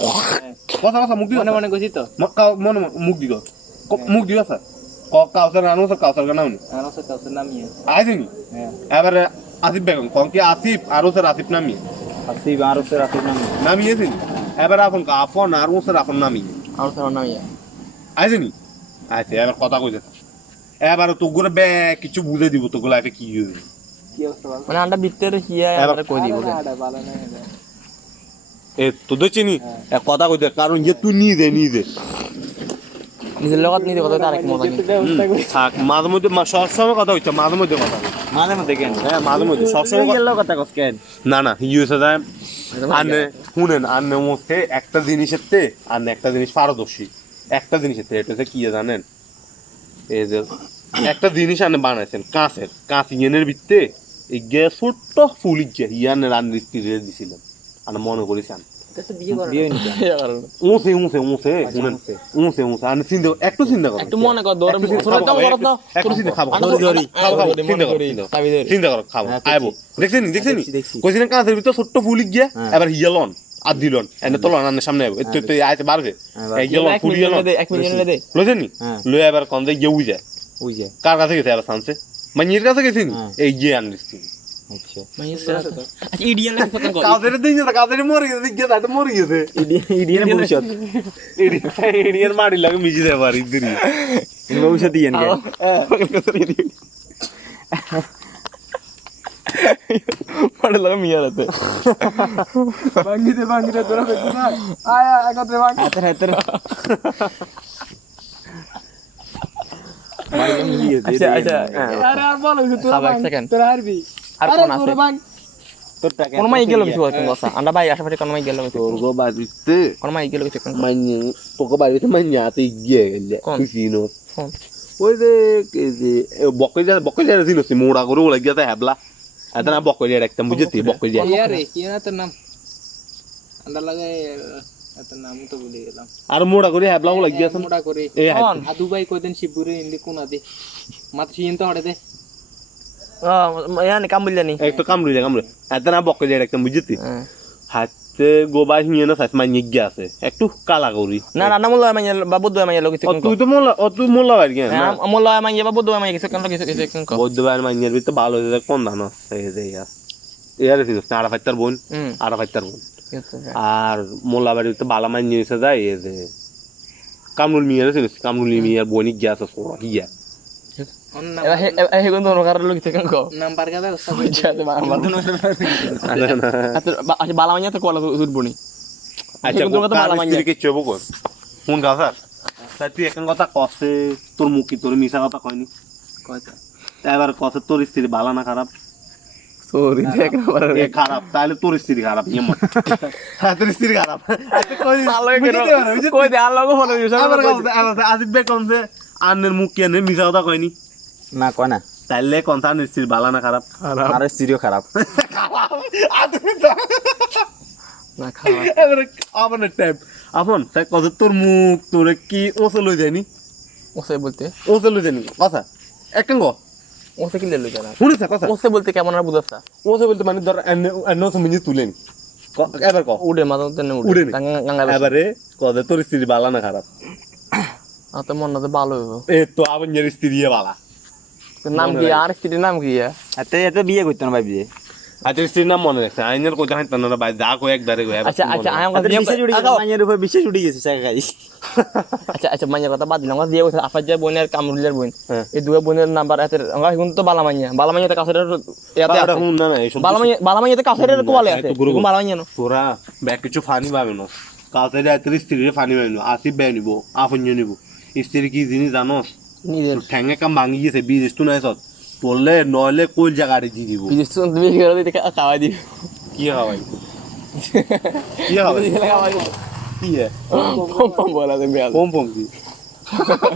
কথা মুখ দিগো মনে কইছি তো মনে মুখ দিগো মুখ দিগো স্যার কাউসার আনু সে কাউসার কা নামিয়ে আনছে কাউসার নামিয়ে আইছিনি এবারে আসিফ বেগম কোন কি আসিফ আরো সে আসিফ নামিয়ে আসিফ আর সে রাতে নামিয়েছিনি এবার আপন আরো সে আপন নামিয়ে আর সর নামিয়ে আইছিনি আইছে এবার কথা কইছে এবার তো গুলো বে কিছু বুঝে দিব তো লাইফে কি হইছে মানে আন্ডা ভিতরে হিয়া এবারে কই দিব এ তো দেখিনি এক কথা কইতে কারণ যে তুই নিজে নিজের লগত নিজে কথা আরেক মজা কিন্তু থাক মাঝে মধ্যে সবসময় কথা হচ্ছে মাঝে মধ্যে কথা কেন হ্যাঁ মাঝে মধ্যে সবসময় কথা কস কেন না ইউজ যায় আনে শুনেন আনে মধ্যে একটা জিনিসের তে আর একটা জিনিস পারদর্শী একটা জিনিসের তে এটা কি জানেন এই যে একটা জিনিস আনে বানাইছেন কাঁচ ইয়েনের ভিত্তে এই গ্যাস ছোট্ট ফুল ইয়ানে রান্নার স্ত্রী দিছিলেন আর মনে করেছেন একটু চিন্তা করো একটু মনে কর দৌড় একটু চিন্তা খাবো চিন্তা করো খাবো আইবো দেখছেন কইছেন কাঁচের ভিতর ছোট্ট ফুল গিয়া এবার হিয়ালন আর দিলন এনে তোলন আনের সামনে আইতে পারবে এই গেলন ফুল গেলন লইছেন লই এবার কোন দিয়ে গিয়ে উইজা কার কাছে গেছে এবার সানসে মাইয়ের কাছে গেছিনি এই গিয়ে আনলিস আচ্ছা আচ্ছা ইডিয়ান লাগে কথা কই কাদের দিন না কাদের মরে গেছে গিয়ে তাতে মরে গেছে ইডিয়ান ভবিষ্যৎ ইডিয়ান মারি লাগে মিজি দেয় বাড়ি দিরি ভবিষ্যৎ ইডিয়ান কে পড়ে লাগে মিয়া রাতে ভাঙ্গিতে তোরা দেখি না আয়া একত্রে ভাঙ্গি হাতের আচ্ছা আরে আর বল তোরা এক সেকেন্ড তোরা হারবি আর কোন আছে তোর টাকা কোন মাই গেল কিছু কোন কথা আন্ডা ভাই আশেপাশে কোন মাই গেল কিছু তোর গো বাড়িতে কোন মাই গেল কিছু কোন মাইনি তোকে বাড়িতে মাইনাতে গিয়ে গেলে খুশিনো ওই যে বকইজা দিনছি মোড়া করে ওলা গিয়া হ্যাবলা এটা না বকইজা একটা বুঝতি বকইজা ইয়ারে কি না তোর নাম আন্ডা লাগে এত নাম তো ভুলে গেলাম আর মোড়া করে হ্যাবলা ওলা গিয়াছেন মোটা করে এই আদু ভাই কয়দিন শিবপুরে ইন্দি কোনা দে মাত্র চিন তো হড়ে দে ইয়ানি কাম বললানি একটা কামড়ি এটা না বকইজা একটা বুঝতি হাতে গোবা হিয়ে না সাইজ মাইনি গিয়া আছে একটু কালা করি না রান্না মোল্লা মাইয়া বা বদ্দু মাইয়া লগে কিছু তুই মোল্লা বাড়ি গিয়া মোল্লা মাইয়া বা বদ্দু মাইয়া কিছু কোন বৌদ্ধ বাড়ি মাইনের ভিতরে ভালো হয়েছে কোন ধান এই যে ইয়ার ছিল আড়া ফাইতার বোন আর মোল্লা বাড়ির ভিতরে বালা মাইন নিয়ে যায় এই যে কামরুল মিয়ার ছিল কামরুল মিয়ার বোনিক গিয়া আছে হিয়া হে কোন ধরনের কারণ লগে কিছু কোন নাম্বার কাদা আচ্ছা বালা মাইয়া তো কলা উঠবনি আচ্ছা বালা মাইয়া কে চবো কর কোন গাছার তাই তুই এখন কথা কসে তোর মুখ কি তোর মিছা কথা কয়নি কথা এবার কসে তোর স্ত্রী বালা না খারাপ সরি দেখ না এ খারাপ তাহলে তোর স্ত্রী খারাপ ইমা হ্যাঁ তোর স্ত্রী খারাপ কই দে আর লগো ফলো ইউজ আবার আজিব বে কোন যে আন্নের মুখ কি আন্নের মিছা কথা কয়নি না কয় না তাইলে কোন আন্নের স্ত্রী বালা না খারাপ আর সিরিও খারাপ না খাওয়া এবারে আবার টাইপ আপন তাই কত তোর মুখ তোরে কি ওসে লই যায়নি ওসে বলতে ওসে লই যায়নি কথা একটাঙ্গ ওসে কি লই জানা শুনিস কথা ওসে বলতে কেমন আর বুঝাছা ওসে বলতে মানে ধর এন্ন সময় তুলেন এবার ক উড়ে মাথা তেনে উড়ে গাঙ্গা এবারে কত তোর স্ত্রী বালা না খারাপ তো মন না ভালো হইব এ তো আবার স্ত্রী বালা নাম কি আর স্ত্রীর নাম কি এত বিয়ে করতে না ভাবি আচ্ছা স্ত্রীর নাম মনে রাখছে আইনের কোথায় হাঁটতে না ভাই যা কো একবারে কো আচ্ছা আচ্ছা আমি কথা দিয়ে বিশেষ উড়ি গেছে মাইয়ের উপর বিশেষ উড়ি গেছে চাকা খাই আচ্ছা আচ্ছা মাইয়ার কথা বাদ দিলাম আমার দিয়ে বলছে আফাজ বোন আর কামরুলের বোন হ্যাঁ। এই দুই বোনের নাম্বার এত আমরা এখন তো বালামাইয়াতে কাছের ইয়াতে আছে হুন না না এইসব বালামাইয়াতে কাছের কোয়ালে আছে গুরু বালামাইয়া না তোরা ব্যাগ কিছু ফানি পাবে না কালকে রাত্রে স্ত্রীর ফানি পাবে না আসিফ বে নিব আপন নিব স্ত্রী কি জিনিস জানোস নিজের ঠ্যাঙে কাম ভাঙি গেছে বিদেশ তো নাই সব পড়লে নইলে কোল জায়গায় দিয়ে দিব বিদেশ তো তুমি গেলে দিতে খাওয়াই দিই কি হওয়াই কি হওয়াই খাওয়াই দিই কি হে পম পম বলা দে বেল পম পম কি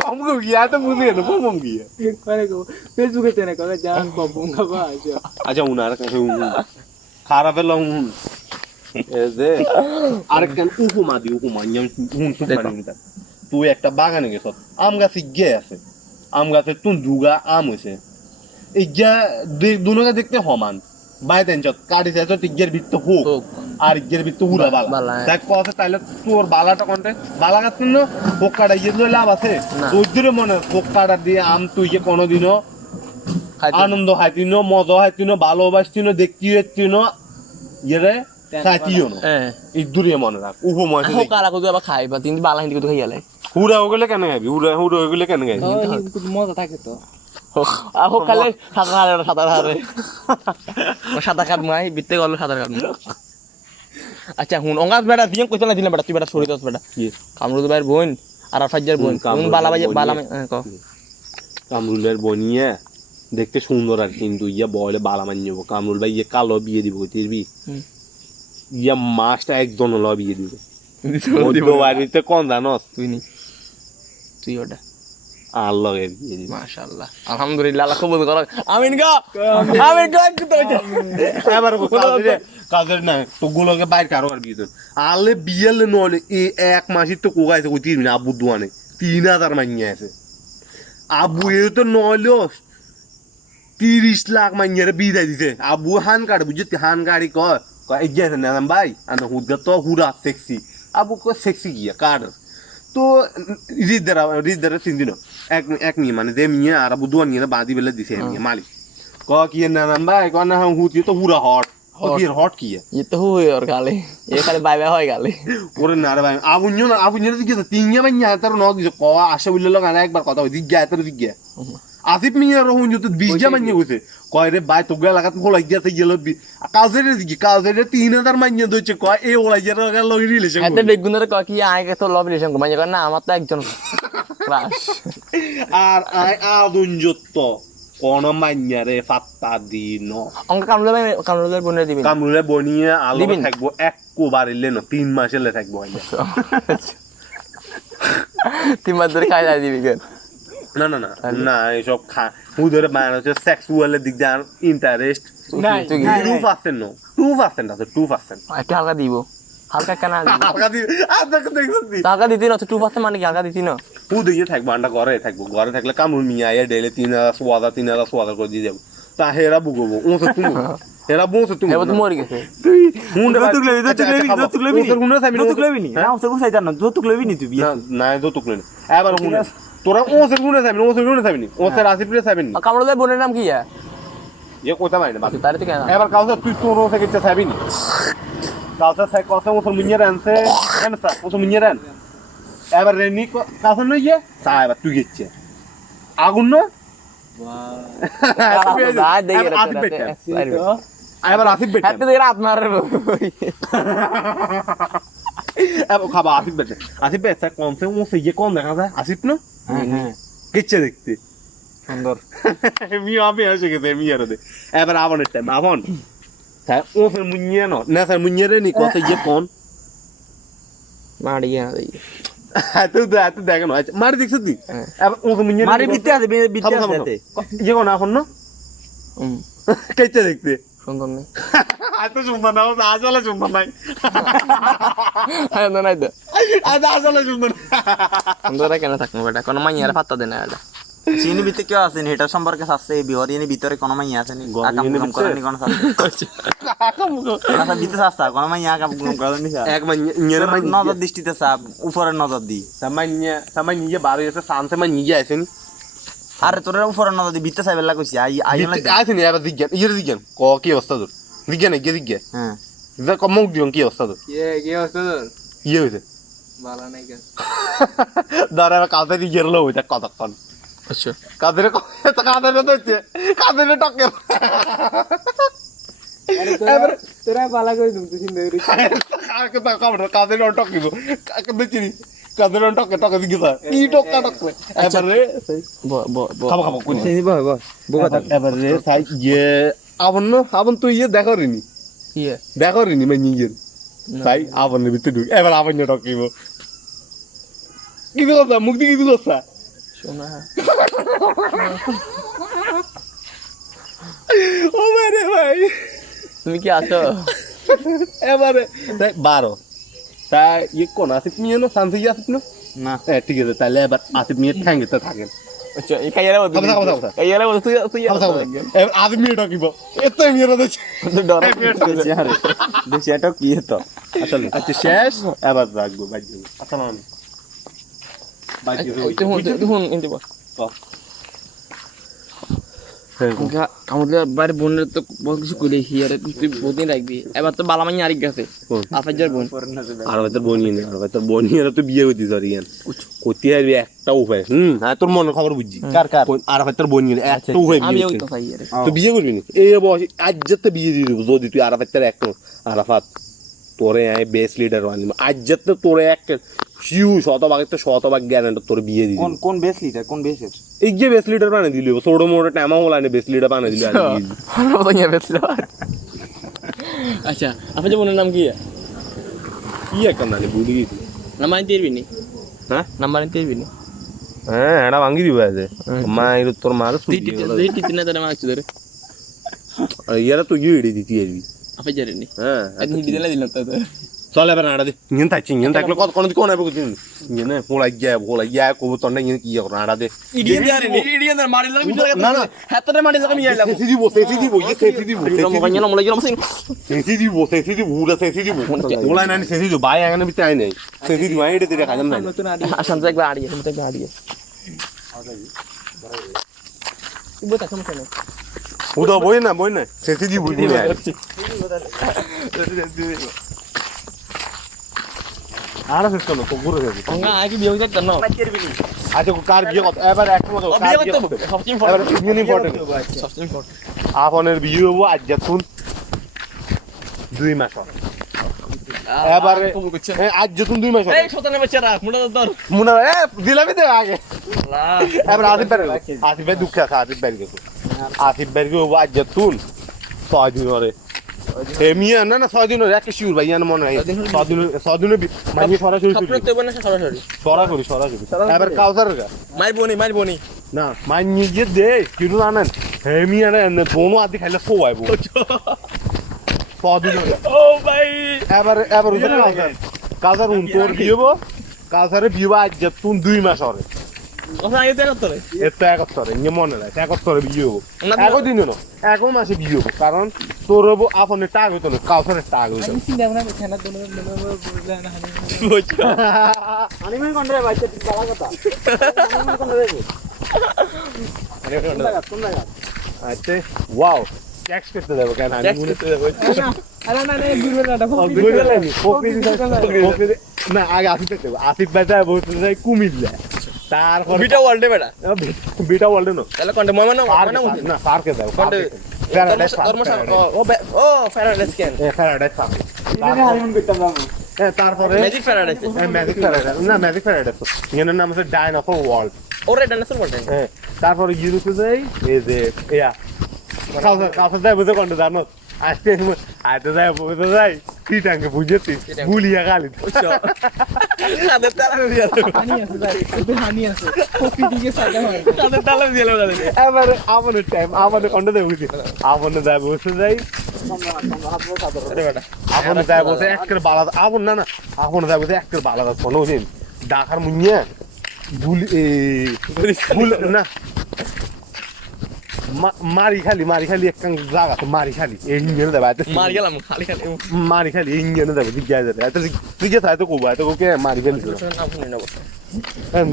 পম কো গিয়া তো বুঝে না পম পম গিয়া করে গো ফেসবুকে তেনে কাকা জান বাবু বাবা আচ্ছা আচ্ছা উনার কাছে খারাপ হলো এই যে আরেকটা উপমা দি উপমা নিয়ম সুপারি তুই একটা বাগানে গেছ আম গাছে গে আছে আম গাছে তুন দুগা আম হইছে এই যা দুনোকে দেখতে সমান বাই তেন কাটিছে তো টিগের ভিত্ত হোক আর ইগের ভিত্ত উড়া বালা দেখ কথা তাইলে তোর বালাটা কোনটা বালা গাছ ন হোক কাটা ইয়ে লাভ আছে তোর দূরে মনে হোক কাটা দিয়ে আম তুই যে কোনোদিনও আনন্দ হাইতিনো মজা হাইতিনো ভালোবাসতিনো দেখতি হইতিনো ইয়ে চাইতিও না এই দূরে মনে রাখ উপমা কারা কো আবার খাই বা তিন বালা হিন্দি কো খাই গেলে হুড়া হগলে কেন খাবি হুড়া হগলে কেন খাবি কিন্তু মজা থাকে তো আহো কালে সাদা কাট মাই বিতে গেল সাদা কাট আচ্ছা হুন অঙ্গাস বেটা দিন কইছ না দিন বেটা তুই বেটা সরি দস বেটা কি কামরুদ ভাইয়ের বোন আর আফাজ্জার বোন কোন বালা ক কামরুলের বনিয়া দেখতে সুন্দর আর কিন্তু ইয়া বলে বালা মানি যাব কামরুল ভাই ইয়ে কালো বিয়ে দিব কইতিরবি ইয়া মাসটা একজন ল বিয়ে দিবে মধ্য বাড়িতে কোন জানোস তুই নি তুই ওটা আল্লাহ বিয়ে দিবে মাশাআল্লাহ আলহামদুলিল্লাহ আল্লাহ কবুল করো আমিন গো একটু তো এবার কাজের না তো গুলোকে বাইর কারো আর বিয়ে দেন আলে বিয়েলে নলে এই এক মাসই তো কোগাইছে কইতিরবি না আবু দুয়ানে 3000 মাইয়া আছে আবু এ তো নইলো 30 লাখ মাইয়ারে বিদায় দিছে আবু হান কাটে বুঝতে হান গাড়ি কয় এই গেছে না ভাই আনা হুদা তো হুরা সেক্সি আবু কো সেক্সি গিয়া কার তো রিদারা সিন্দিন এক নিয়ে মানে যে মিয়া আর আবু দুয়া নিয়ে বাঁধি বেলে দিছে এমনি মালিক ক কি না ভাই ক না হুতি তো হুরা হট কি হট কি ये तो हुए और गाले ये खाली बाय बाय হয় গালে ওরে না রে ভাই আবুন্য দিকে তিনটা মাইয়া তার ন দিছে ক আসে বললে লোক আর একবার কথা হই দিগা তার দিগা আসিফ মিয়া রহুন যত 20 মাইয়া কইছে কয় রে ভাই তো গলা লাগাত হলাই গিয়াছে গেল কাজের দিকে কাজের 3000 মাইয়া দইছে কয় এই ওলাই যারা গেল রিলেশন এতে বেগুনের কয় কি আগে তো লভ রিলেশন মানে কয় না আমার তো একজন ক্রাশ আর আই আদুঞ্জত কোন মাইয়ারে ফাত্তা দিন অঙ্ক কামরুলের বোনের দিবেন কামরুলের বনিয়ে আলো থাকবো এক কোবারিলে না 3 মাসেলে থাকবো 3 মাস ধরে খাই দিবি কেন না না না না এইসব হুদরে মানে হচ্ছে সেক্সুয়ালের দিক দিয়ে ইন্টারেস্ট না 2% নো 2% আছে 2% একটা হালকা দিব হালকা কেন হালকা দিই আর দেখো হালকা দিতি না 2% মানে কি হালকা দিতি না হুদে থাকবো আন্ডা ঘরে থাকলে কামরুল মিয়া এ ডেলে 3000 সোয়াদা করে দিয়ে যাবো তা হেরা বুগবো ওসে তুমি হেরা বসে তুমি এবার তো মরে গেছে হুন্ডে না ওসে গুছাই জানো যৌতুক লবি নি তুই বিয়ে না যৌতুক লবি এবার হুন্ডে তোরা ওসে গুনে যাবি ওসে রাসিপুরে যাবি নি কামরুলের বোনের নাম কি ये कोता माइने बात তারে তো কেন এবার কাউসা তুই তোরো থেকে ইচ্ছা চাইবি নি কাউসা সাই কথা ওসে মুনিয়ার আনছে এনসা ওসে মুনিয়ার আন এবার রেনি কাউসা নই গিয়ে সাইবা তুই গেছে আগুন না এবার আসিফ বেটা হাতে দিয়ে রাত মারে এবার খাবা আসিফ বেটা কোন সে ওসে ইয়ে কোন দেখা যায় আসিফ না হ্যাঁ গেছে দেখতে সুন্দর মিয়া আমি এসে গেছে মিয়ারে দে এবার আবনের টাইম আবন তাই ওসে মুনিয়া না স্যার মুনিয়ারে নি কথা ইয়ে কোন মারি গিয়া তুই দেখো না মারি দেখছ তুই এবার ওসে মুনিয়ারে মারি বিতে আছে ইয়ে কোন এখন না কেচে দেখতে সুন্দর নেই এত সুন্দর না আসলে সুন্দর নাই হ্যাঁ নাই তো আসলে সুন্দর সুন্দর কেন থাকবো বেটা কোনো মাইয়ারে পাত্তা দেয় না এটা চিনি ভিতরে কেউ আছে এটা সম্পর্কে আছে বিহরিয়ানি ভিতরে কোনো মাইয়া আছে নি আকাম গুম করেনি কোন আছে আচ্ছা ভিতরে আছে কোন মাইয়া আকাম গুম করেনি এক মাইয়া নজর দৃষ্টিতে সাপ উপরে নজর দি সামান্য বাড়ি আছে শান্তে মানে নিয়ে আসেনি আরে তোর উপরে নজর দি ভিতরে সাইবেলা কইছি আই না আসেনি এবার জিজ্ঞান ইয়ের জিজ্ঞান ক কি অবস্থা তোর দিকে না দিকে হ্যাঁ যা কম মুখ দিও কি অবস্থা তো কি অবস্থা তোর কি হয়েছে ভালো নাই কেন দাঁড়া কাদের গেরলো ওইটা কতক্ষণ আচ্ছা কাদের কাদের তো হচ্ছে কাদের টকে তোরা পালা করে তুমি চিন্তা করিস কাদের টকিব কাদের চিনি কাদের টকে টকে দিকে কি টকা টকবে এবারে খাবো খাবো কোন এবারে সাই ইয়ে আবন তো ইয়ে দেখো রিনি ইয়ে দেখো রিনি মানে নিজের তাই আবনের ভিতরে ঢুক এবার আবন টকিব কি কথা মুখ দিয়ে কি কথা শোনা ও মেরে ভাই তুমি কি আছো এবারে তাই 12 তাই ইয়ে কোন আসিফ নিয়ে না শান্তি আসিফ না না হ্যাঁ ঠিক আছে তাহলে এবার আসিফ নিয়ে ঠ্যাঙ্গিতে থাকেন আচ্ছা এই কাইয়ারা বলতে খাবো কাইয়ারা বলতে তুই এবার আসিফ নিয়ে টকিব এত মেয়েরা দেখছি ডর দেখছি এটা কি হতো আসলে আচ্ছা শেষ এবার রাখবো বাইক আসসালামু আলাইকুম বাইক দেখুন ইনতে বল আমাদের বাড়ির বোনের তো বহুত কিছু করে হিয়ারে তুই বহুদিন রাখবি এবার তো বালামাই আরেক গেছে আফাজার বোন আর হয়তো বনিয়ে তো বিয়ে হইতে ধরি ইয়ান কতি আসবি একটা উপায় হ্যাঁ তোর মনের খবর বুঝছি কার কার আর হয়তো বনিয়ে একটা উপায় আমি বিয়ে ওই হইতে। তো ভাই আরে তো বিয়ে করবি না এই বয়স আজ যেতে বিয়ে দিয়ে দিব যদি তুই আরাফাতের একটা আরাফাত তোরে আমি বেস্ট লিডার বানিব আজ যেতে তোরে একটা শিউ শতভাগ জ্ঞান তোর বিয়ে দিয়ে কোন কোন বেস লিডার কোন বেসের এই যে বেস্ট লিডার বানিয়ে দিল ছোটো মোটো টাইমা হলো না বেস্ট লিডার বানিয়ে দিল আচ্ছা আফাজার বোনের নাম কি কি একটা মানে বুড়ি নাম্বার আনতে পারবি নি হ্যাঁ নাম্বার আনতে পারবি নি হ্যাঁ এটা ভাঙি দিব আছে মা এর তোর মার তুই টিতে না তারা মাছ ধরে ইয়ারা তো গিয়ে দিতে আসবি আফাজার নি হ্যাঁ একদিন দিলা দিলাম তো চল এবার নাড়া দে ইঞ্জিন থাকছে ইঞ্জিন থাকলে কত কোন কোন হবে বুঝিস ইঞ্জিন পোলাই গিয়া কবু তন্ডা ইঞ্জিন কি করো নাড়া দে ইডিয়ান দারে ইডিয়ান দার মারিলাম না না হাতরে মারিলাম আমি আইলাম সেসি দিব ইয়ে সেসি দিব মোবাইল মোবাইল মাসিন সেসি দিব উড়া সেসি দিব ওলাই নানি সেসি দিব ভাই আগানে বিতে আই নাই সেসি দিব আই এটা কাজম নাই নতুন আড়ি শান্ত একবার আড়িয়ে তুমি একবার আড়িয়ে ইবো তা কেমন কেন উদা বই না সেসি দিব আড়া শেষ করো তো ঘুরে যাবে অঙ্গা আগে বিয়ে হইছে কেন আচ্ছা কার বিয়ে কত এবার এক মতো বিয়ে করতে হবে সবচেয়ে এবার ইম্পর্টেন্ট সবচেয়ে ইম্পর্টেন্ট আপনের বিয়ে হবো আজ যাতুন 2 মাস হয় এবারে আজ যতুন 2 মাস হয় এই শতানে বাচ্চারা মুড়া দর মুনা দিলামি দে আগে আল্লাহ এবার আসিফ ভাই দুঃখ আছে আসিফ ভাই হবো আজ যাতুন 6 দিন ধরে মিয়া না 6 দিন ধরে একটা শিউর ভাই জানো মনে নাই 6 দিন মানে সরাসরি স্বপ্ন তো বনে সরাসরি এবার কাউসার মার বনি না মাই নিজে দে কিন্তু জানেন হে মিয়া না দোনো আদি খাইলে সোয়াইবো 6 দিন ধরে ও ভাই এবার কাউসার তোর বিয়েবো কাউসারে বিয়েবা আজ যাতুন 2 মাস হরে কথা আগে দেখা তোরে এটা 71 ইয়ে মনে নাই 71 বিয়ে হবো একই দিন না একই মাসে বিয়ে হবো কারণ তোর হবো আপনের টাক হইতো না কাউসারের টাক হইতো আমি চিন্তা ভাবনা করছি না দোনো বুঝলে না হানিমুন কোন রে ভাই তুই বালা কথা হানিমুন কোন রে কোন জায়গা আচ্ছা ওয়াও ট্যাক্স করতে দেবো কেন আরে না দূরে না না আগে আসিফ বেটা বলতে যাই কুমিল্লা তারপর বিটা ওয়ার্ল্ডে বেটা বিটা ওয়ার্ল্ডে না তাহলে কোনটা ময়মন না পার্কে যাও ও ফ্যারাডাইস কেন প্যারাডাইস পার্ক হানিমুন করতাম না তারপরে ম্যাজিক ফ্যারাডাইস ম্যাজিক প্যারাডাইস না ম্যাজিক প্যারাডাইস এর নাম হচ্ছে ডাইনোসর ওয়ার্ল্ড ওরে ডাইনোসর বলতে তারপরে ইউরোপে যাই এই যে ইয়া কাউসার যাই বুঝে কোনটা জানো আজকে আইতে যাই বুঝতে যাই তিটাঙ্গে বুঝেছি গুলিয়া গালি তাদের তালা দিয়ে হানি আছে কপি দিকে সাদা হয় তাদের তালা দিয়ে দাও এবার আমাদের টাইম আমাদের কোনটা যাই বুঝি আমাদের যাই বসে যাই আপন যাই বসে একের বালা আপন না আপন যাই বসে একের বালা কোনো দিন ডাকার মুনিয়া গুলি না মারি খালি এক জায়গা তো মারি খালি এই ইঞ্জিনে দেবে মার গেলাম খালি খালি মারি খালি এই ইঞ্জিনে দেবে জিজ্ঞাসা যাবে এত জিজ্ঞাসা এত কব এত কোকে মারি খালি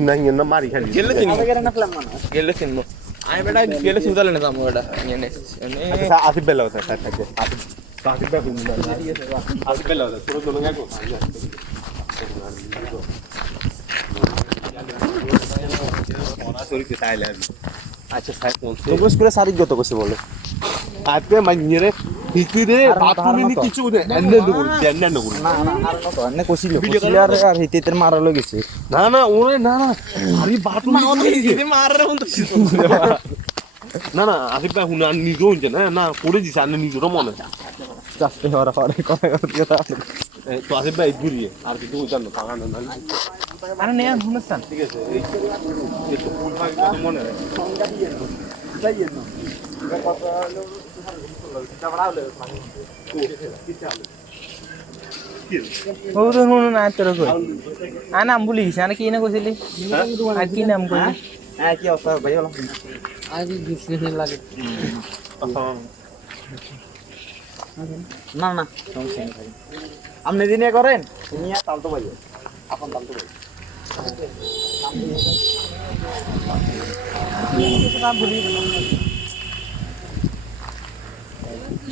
না ইঞ্জিন না মারি খালি গেলে চিনবো আগে নাকলাম না গেলে চিনবো আমি বেটা গেলে চিনতে না যাবো এটা নিয়ে আসিফ বেলা কথা থাকে আসিফ ভাই হুনা আসিফ ভাই লাগা তোর জন্য গায় কথা ওরা সরিতে তাইলে আচ্ছা স্যার কোন তো বস করে সারিক গত কইছে বলে আজকে মাইনিরে হিতিরে বাতুলিনি কিছু দে এন্নে নগুল না না আর কত এনে কইছিল আর হিতের মারালো গেছে না না ওরে না না আরে বাতুলি হিতে মাররে হন তো না না আসিফ ভাই হুনা নিজে হইছে না না করে দিছে আন্নে নিজের মনে চাস্তে হওয়ার পরে কথা তো আসিফ ভাই ঘুরিয়ে আর কিছু হইতাম না পাগানো না আরে নেন শুনছেন ঠিক আছে এই তো ফুল ভাগ মনে হয় না তোর কই আ নাম ভুলি গেছি আনে কি না কইছিলি আর কি নাম কইলি হ্যাঁ কি অবস্থা ভাই বলো আজ ডিসকাশন লাগে না না সমস্যা নেই ভাই আপনি দিনে করেন নিয়ে তালতো ভাই আপন তালতো ভাই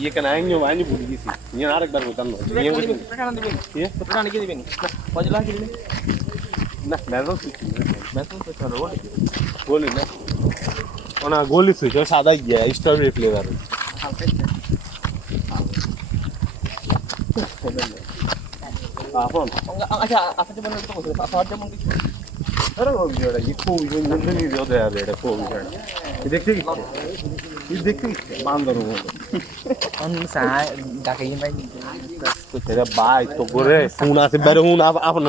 ये কেন আইনি ভুলে গেছি নিয়ে আরেকবার বলতাম না নিয়ে বলছি টাকা দিবেন টাকা নাকি দিবেন পয়সা কি দিবেন না মেরো সুইচ মেসেজ তো চলো গোলি না ওনা গোলি সুইচ সাদা গিয়া স্ট্রবেরি ফ্লেভার আপন আচ্ছা আচ্ছা বলেন তো কইছে সাহায্য যেমন কিছু আরে ও বিড়া কি খুব নন্দনী দিও দে আর এটা খুব বিড়া দেখতে কি দেখতে বান্দর মতো অন সাই ডাকাই ভাই তো তেরা ভাই তো করে ফোন আছে বাইরে হুন আপন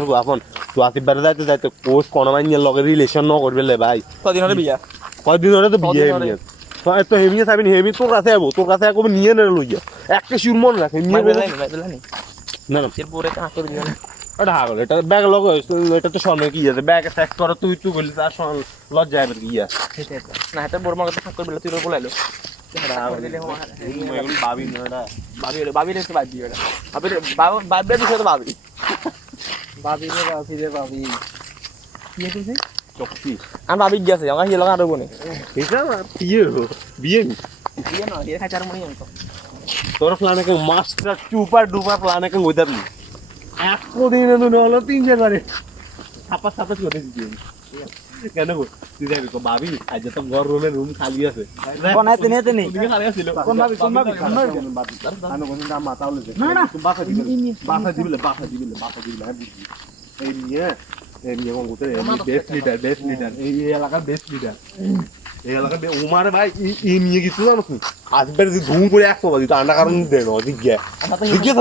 তো আসি বাইরে যাইতে কোর্স কোন মাইনের লগে রিলেশন ন করবে লে ভাই কদিন হলে বিয়া কয়দিন ধরে তো বিয়ে নিয়ে তো এত হেভি সাবিন হেভি তোর কাছে আবো তোর কাছে একবার নিয়ে নে লইয়া একটা শিউর মন রাখে নিয়ে বেলানি না না এরপরে কাজ করে দিবেন এটা হাগল এটা ব্যাগ লগ এটা তো স্বর্ণ কি আছে ব্যাগ সেট কর তুই বলি তার স্বর্ণ লজ্জা হবে কি আছে না এটা বড় মাকে কাজ করে তুই বলাইলো ভাবি না এটা বাবি রে বাবি এটা বাবি বিষয় তো বাবি বাবি কি হইছে চকছি আমি ভাবি গেছে আমার হিয়ে লাগা আরো বনে এটা বিয়ে বিয়ে বিয়ে না হিয়ে খাচার মনি আমি তো তোর প্ল্যানে কে মাস্টার চুপার ডুপার প্ল্যানে কে ওইদার নি এক দিন হলো 3-4 বারে ছাপা করে দিছি কেন গো তুই যাবি তো ভাবি আজ তো ঘর রুম খালি আছে কোন আইতে নিতে নেই দিকে খালি আছিল কোন ভাবি আমি কোন নাম মাথা হলো না না বাসা দিবিলে আমি বুঝি এই নিয়ে কোন গোতে বেস্ট লিডার এই এলাকার বেস্ট লিডার এই এলাকার উমার ভাই এই নিয়ে গেছিল জানো তুমি আসবে যদি ধুম করে এক পাবা দিত আন্ডা কারণ দেন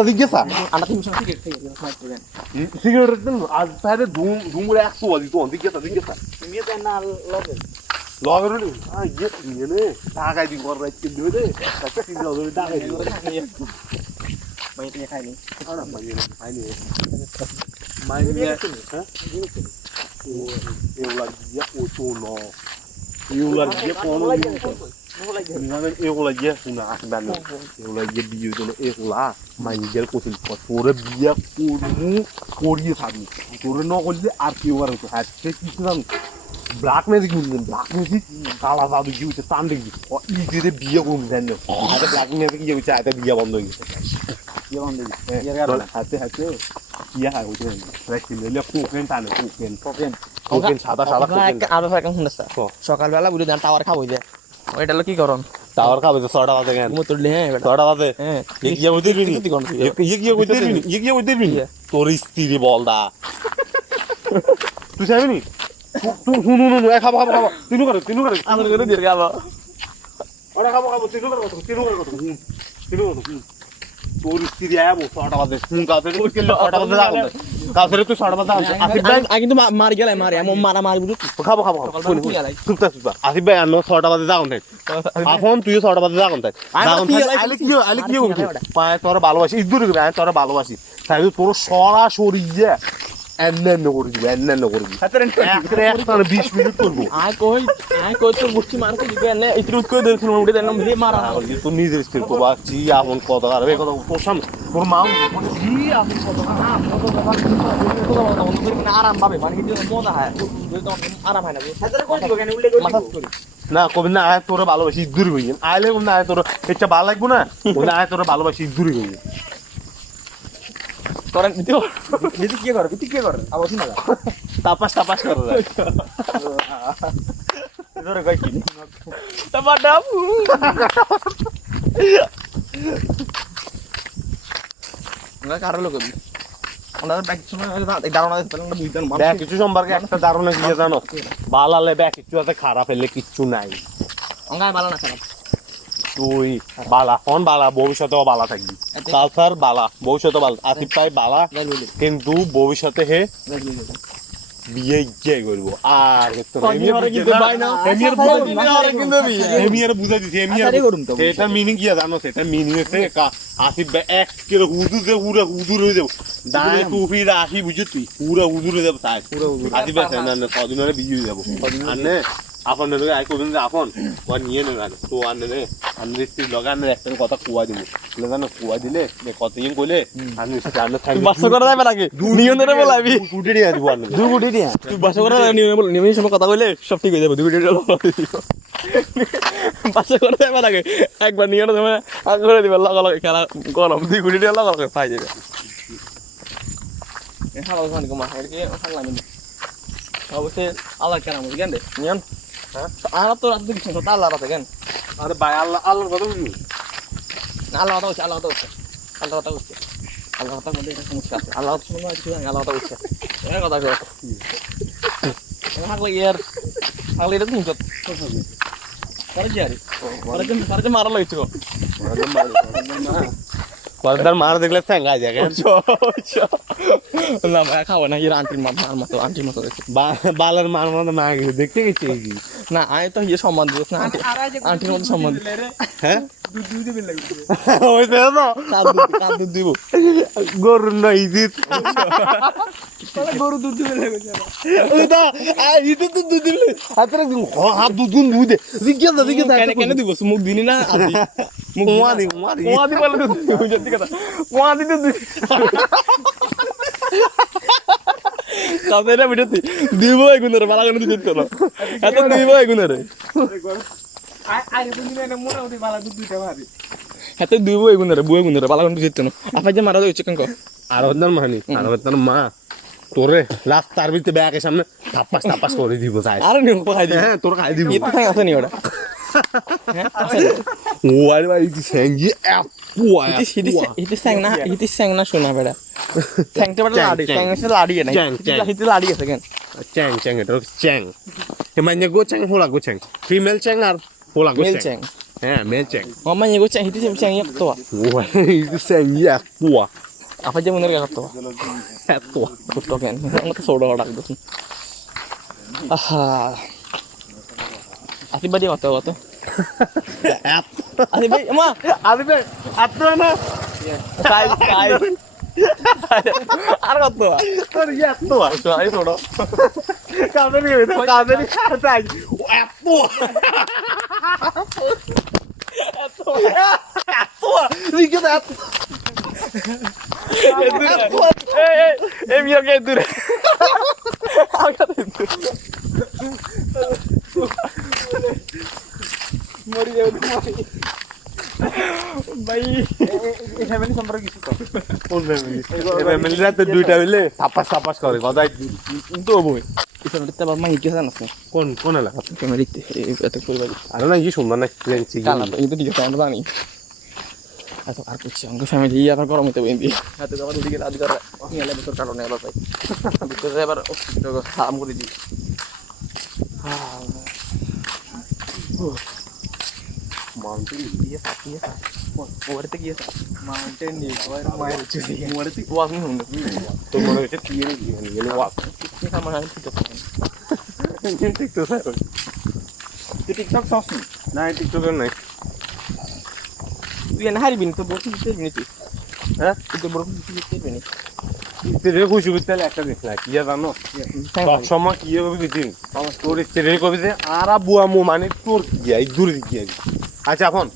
জিজ্ঞাসা আমরা 300 টিকেট থেকে ফাইট করেন সিগারেট দেন আজ তাহলে ধুম করে এক পাবা দিত জিজ্ঞাসা নিয়ে দেন না লগে লগর নিয়ে নে টাকাই দি ঘর রাখতে দিবে রে একটা তিন লগে টাকাই দি মাই দিয়ে খাইনি এগুলা দিয়ে কত ন এগুলা দিয়ে কোনো এগুলা দিয়ে শুনে আসবেন এগুলা দিয়ে বিয়ে দিল এগুলা মাইজের কোচিং তোরে বিয়ে করবো করিয়ে থাকবি তোরে ন করলে আর কেউ আর হচ্ছে কিছু জানি ব্ল্যাক ম্যাজিক বুঝলেন ব্ল্যাক ম্যাজিক কালা জাদু কি হচ্ছে টান দেখবি ইজিতে বিয়ে করবি জানি এটা ব্ল্যাক ম্যাজিক ইয়ে হচ্ছে এটা বিয়ে বন্ধ হয়ে গেছে হাতে ইয়ে হয় ওইটা রাখি নিলে কোকেন টানে কোকেন সাদা আরো একটা শুনছ সকালবেলা বুঝে দেন টাওয়ার খাবো যে ওইটা কি করন টাওয়ার খাবে তো 6টা বাজে কেন ঘুমো তুললে হ্যাঁ 6টা বাজে হ্যাঁ গিয়ে বুঝতে দিবি গিয়ে বুঝতে দিবি তোর স্ত্রী বলদা তুই চাইবি নি শুনু খাবো তিনু করে আমার করে দিয়ে খাবো ওরা খাবো তিনু করে তোর স্ত্রী আয়াবো 6টা বাজে শুন কাছে 6টা বাজে যাবো কাছে তুই 6টা বাজে আসিফ ভাই আই কিন্তু মার গেলাই মার এমন মারা মার বুঝু খাবো চুপ আসিফ ভাই আনো 6টা বাজে যাও তাই এখন তুই 6টা বাজে যাও তাই আইলে কি পায় তোর ভালোবাসি ইদুর করে তোর ভালোবাসি তাই তোর সরাসরি যে এন্নেন করে দিবি 20 মিনিট করবো আই কই তোর মুষ্টি মারতে দিবে এনে ইতরুত করে দেখছিলাম উঠে দেন মিলে মারা তুই নিজের স্ত্রী তো বাচ্চি এমন কথা আর এই কথা তোর সামনে তোর মা জি আমি আরাম পাবে মানে কি মজা হয় আরাম হয় না হাতে কোন দিকে উল্লেখ মাসাজ করি না কবি না আয় তোরা ভালোবাসি দূর হয়ে যান আইলে না আয় তোর এটা ভালো লাগবো না ওনা আয় তোরা ভালোবাসি দূর হয়ে যান করেন দিতে বিটি কি করে আবার শুনা তাপাস করো ধরে কই কি তাপাডাম না কারো লোক আমরা ব্যাক সময় দাঁড়ানো তাহলে আমরা বুঝতাম ব্যাগ কিছু সম্পর্কে একটা ধারণা কি জানো বালালে ব্যাগ কিছু আছে খারাপ হলে কিচ্ছু নাই অঙ্গায় ভালো না খারাপ তুই বালা কোন বালা ভবিষ্যতেও বালা থাকবি কালচার বালা ভবিষ্যতে বালা আসিফ ভাই বালা কিন্তু ভবিষ্যতে হে বিয়ে গিয়ে করবো আর এমিয়ার বুঝাই দিছি এমিয়ার এটা মিনিং কি জানো সেটা মিনিং হচ্ছে আসিফ ভাই এক কিলো হুদুর যে পুরা হুদুর হয়ে যাবো দাঁড়ে টুপি রাখি বুঝি তুই পুরা হুদুর হয়ে যাবো তাই আসিফ ভাই কদিন হলে বিয়ে হয়ে যাবো আর নে আপন আই করবেন যে আপন ও নিয়ে নেবে তো আনলে আনলে স্ত্রী লগান একটা কথা কুয়া দিব লগান কুয়া দিলে কতদিন কইলে আমি আনলে থাকি বাসা করা যাবে নাকি নিয়ন্ত্রণে বলাবি কুটি দিয়ে দিব আনলে 2 কোটি দিয়া তুই বাসা করা নিয়মের সময় কথা কইলে সব ঠিক হয়ে যাবে 2 কোটি বাসা করা যাবে নাকি একবার নিয়ন্ত্রণ সময় আগ করে দিবে লাগা লাগা খেলা গরম 2 কোটি লাগা লাগা পাই যাবে এ হালা ওখানে কমা হারকে হালা আমি অবশ্যই আল্লাহ কেন বুঝেন দে নিয়ন আর তো রাত দিন কথা আল্লাহ রাতে কেন আরে ভাই আল্লাহর কথা বুঝলি আল্লাহ কথা হচ্ছে আল্লাহ কথা হচ্ছে আল্লাহ কথা হচ্ছে আল্লাহ কথা মধ্যে একটা সমস্যা আছে আল্লাহ শুনো কিছু জানি আল্লাহ কথা হচ্ছে এর কথা কই হাগলে ইয়ার হাগলে এটা তুমি কত করে যারি পরে মারা লইছো পরদার মার দেখলে ঠ্যাঙ্গা যায় কেন না ভাই খাওয়া না এর আন্টির মতো দেখে বালার মার মতো না গেছে দেখতে গেছি না আমি তো ইয়ে সম্মান দিস না আন্টির মতো সম্মান হ্যাঁ দুধ দিবেন লাগবে হইছে তো কাদ দিব গরু না ইজিত গরু দুধ দিবেন লাগবে ওইটা ইজিত তো দুধ দিলে হাতের হাত দুধ দুধ দে দিকে কেন দিব মুখ দিনি না আদি মুখ মোয়াদি বলে সত্যি কথা মোয়াদি তো তাদের ভিডিওতে দিব এগুনের বালা করে দিতে না এত দিব এগুনের আই বুঝিনা না মোটামুটি বালা দুধ দুইটা মারি এত দিব এগুনের বুয়ে গুনের বালা করে দিতে না আপা যে মারা হচ্ছে কেন আর ওদের মানি আর ওদের মা তোরে রাস্তার ভিতরে ব্যাগের সামনে তাপাস করে দিব যাই আর নিও খাই দিব হ্যাঁ তোর খাই দিব এত আছে নি ওটা হ্যাঁ আছে ও আরে ভাই এই স্যাঙ্গি আপুয়া ইতি স্যাং না শোনা বেড়া স্যাংটা বেড়া লাড়ি স্যাং এসে লাড়ি না হিতে লাড়ি আছে কেন চ্যাং এটা চ্যাং মানে গো চ্যাং হোলা গো চ্যাং ফিমেল চ্যাং আর হোলা গো মেল চ্যাং চ্যাং হ্যাঁ মেল চ্যাং মামা এগো চ্যাং হিতে চ্যাং ইয়া তো ও এই স্যাঙ্গি আপুয়া আপা যে মনের কথা তো এতো তো কেন আমরা তো সোডা ডাক দছ আহা আতি বাদি কত কত আতি ভাই মা আরে ভাই এত না সাইজ আর কত তোর এত তো আই সোডা কাদের খাতাই এত দিকে এত এই মিয়া কে দূরে মরি যাবে ভাই এই ফ্যামিলি সম্পর্কে কিছু তো কোন ফ্যামিলি রাতে দুইটা হইলে তাপাস করে গদাই তো বই এটা তো বাবা মা কি জানো কোন এলাকা ক্যামেরাতে এটা করবে আরে না কি সুন্দর না লেন্সি কালা এটা ঠিক আছে আমরা জানি আচ্ছা আর কিছু অঙ্গ ফ্যামিলি আবার গরম হতে বেঁধে হাতে আবার ওদিকে রাজি করে নিয়ে এলে তোর কারণে আবার তাই ভিতরে আবার সাম করে দিই মাউন্টেন দিয়ে সাথিয়ে ওরতে গিয়ে মাউন্টেন নিয়ে মায়ের চুরি ওরতে ওয়াজ নি হুন তো মনে হচ্ছে টিএর গেলে ওয়াক কি সামান আছে তো টিকটক স্যার তুই টিকটক সস না টিকটকের নাই তুই না হারিবি তো বলছিস তুই হ্যাঁ তুই তো বলছিস তুই তুই স্ত্রী খুশি করতে একটা দেখলা কি জানো সব সময় কি হবে দিন তোর স্ত্রী কবি যে আর আব্বু আম্মু মানে তোর কি এই দূর কি আচ্ছা এখন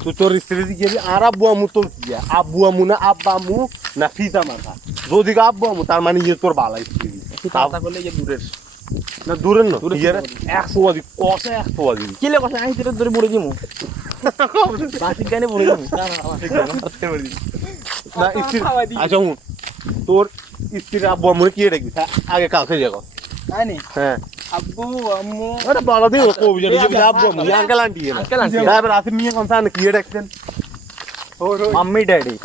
তুই তোর স্ত্রী কি আর আব্বু আম্মু তোর কি আব্বু আম্মু না আব্বা আম্মু না ফিতা মাথা যদি আব্বু আম্মু তার মানে ইয়ে তোর বালা স্ত্রী তুই কথা বললে যে দূরের না দূরের না ইয়ার 100 বাজি কষে 100 বাজি কি লে কথা আই তোর ধরে বলে দিমু বাসি গানে বলে দিমু না না স্ত্রী আচ্ছা হুন তোর স্ত্রীর আব্বু আম্মু কি ডাকবি আগে কাছে যাও আনি হ্যাঁ আব্বু আম্মু আরে বড় দিও কো বিজয় যে আব্বু আম্মু আঙ্কেল আন্টি না আঙ্কেল আন্টি তারপর আসি মিয়া কোন সান কি ডাকছেন মাম্মি ড্যাডি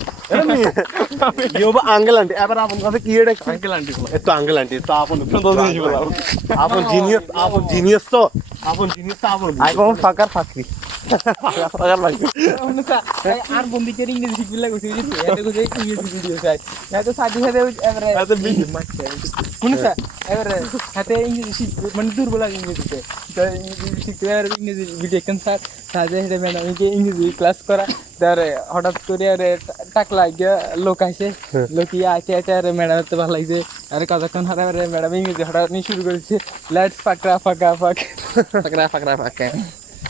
यो अंकल आंटी एबर आपण कसे की डाकते আঙ্কেল আন্টি तो अंकल आंटी तो आपण आपण जीनियस आपण जीनियस तो आपण আই কোন ফাকার ফাকরি पगार লাগবে অনুসা আর বন্দি করে ইংরেজি শিখবি লাগছে বুঝছিস এটা কোজে ইংরেজি ভিডিও চাই এটা সাথে সাথে এবারে এত বিজি অনুসা এবারে হাতে ইংরেজি শিখ মানে দুর্বল লাগে ইংরেজিতে তো ইংরেজি শিখতে এবারে ইংরেজি ভিডিও কেন স্যার সাথে সাথে ম্যাডামকে ইংরেজি ক্লাস করা তারে হঠাৎ করে আরে টাক লাগিয়া লোক আইছে লোকিয়া আইতে আইতে আরে ম্যাডাম তো ভালো লাগছে আরে কতক্ষণ হাতে আরে ম্যাডাম ইংরেজি হঠাৎ নিয়ে শুরু করেছে লেটস ফাকরা ফাকা ফাক ফাকরা ফাকা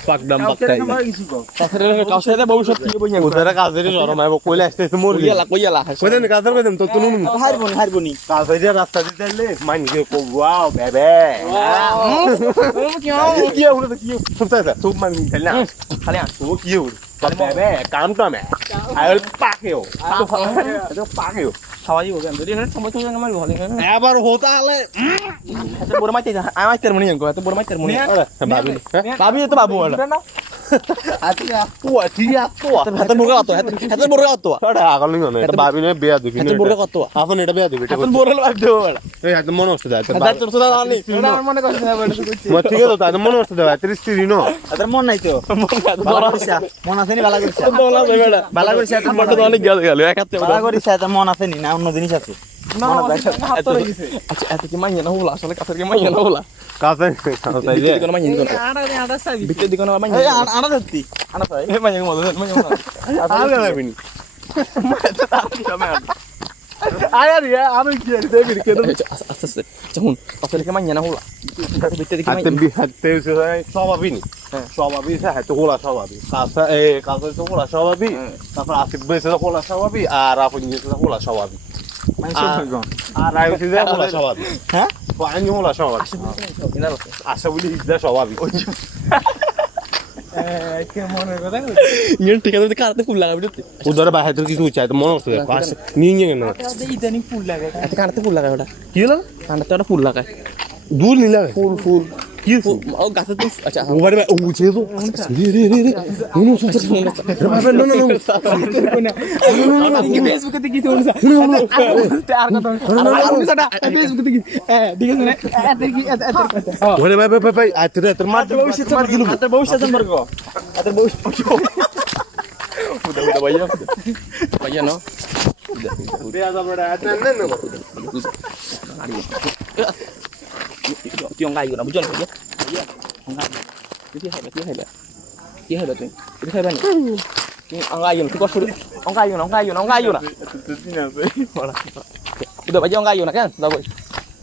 পাকডাম পাকতাই কাউসারে ভবিষ্যৎ কি বইয়া ওদের কাজের নরম আইবো কইলে আসতেছে মোর কইয়ালা কইদেন কাজের কইদেন তো তুনুন হারবনি কাজে রাস্তা দিতে লে মাইন গে কো ওয়াও বেবে কি ওরে তো কি সুনতা তো মান খেলনা খালি তো কি ওরে বেবে কাম কামে আইল পাকেও তো পাকেও সবাই বলবে যদি এখানে সময় তো আমার ভালো না এবার হতা আলে এত বড় মাইতে আমার তের মনি এত বড় মাইতে মনি ভাবি ভাবি তো বাবু ওটা আচ্ছা তো হাতে মুরগা কত হাতে মুরগা কত আরে আগল নি না এটা ভাবি না বিয়া দিবি হাতে মুরগা কত আপন এটা বিয়া দিবি এটা হাতে মুরগা ভাব দেব ওটা এই হাতে মনে হচ্ছে দাও হাতে তোর তো জানি এটা আমার মনে করছে না বলে কইছি মত ঠিক আছে তাতে মনে হচ্ছে দাও এত স্ত্রী নো আদের মন নাই তো ভালো করিস মন আছে নি ভালো করিস দোলা বেটা ভালো করিস এত মন মনটা অনেক গেল গেল এক হাতে ভালো করিস এত মন আছে নি না অন্য জিনিস আছে না হাত ধরে গেছে আচ্ছা এত কি মাইয়া না হলা আসলে কাছের কি মাইয়া না হলা কাছে কাছে যে কোন মাইয়া কোন আড়া সাবি বিতে দিকে না মাইয়া এই আনা ধরতি আনা ভাই এই মাইয়া মদ মাইয়া আরে যাবি নি আরে রে আমি কি দেবি কেন আস্তে আস্তে যখন কাছের কি মাইয়া না হলা বিতে দিকে হাতে হাতে স্বভাবই নি স্বভাবই হাতে হোলা স্বভাবই কাছে এ কাছে তো হোলা স্বভাবই তারপর আসিফ বেসে হোলা স্বভাবই আর আপন নিয়ে হোলা স্বভাবই আর আইছি যে হোলা স্বভাবই হ্যাঁ পানি হোলা স্বভাবই আশা বলি ইজা স্বভাবই কে মনে কথা ইন ঠিক আছে কারতে ফুল লাগাবি দিতে উদরে বাইরে তো কিছু চাই তো মনে হচ্ছে পাশ নিয়ে নিয়ে না ইদানিং ফুল লাগে এত কারতে ফুল লাগায় ওটা কি হলো কারতে ওটা ফুল লাগায় দূর নিলা ফুল ফুল কি ফুল ও গাছে তো আচ্ছা ওবারে ও যে তো রে নো নো নো নো ফেসবুকে দেখি তো আর কথা আর কথা ফেসবুকে দেখি ঠিক আছে না এত কথা ওরে ভাই আতরে তোর মার দিলু আদের ভবিষ্যৎ সম্পর্ক আদের ভবিষ্যৎ udah bayar bayar no dia ada berada aten no tiong kayu na bujol ya iya itu hebat tuh itu hebat nih angkayu tuh kok sulit angkayu na udah baju angkayu na kan udah boy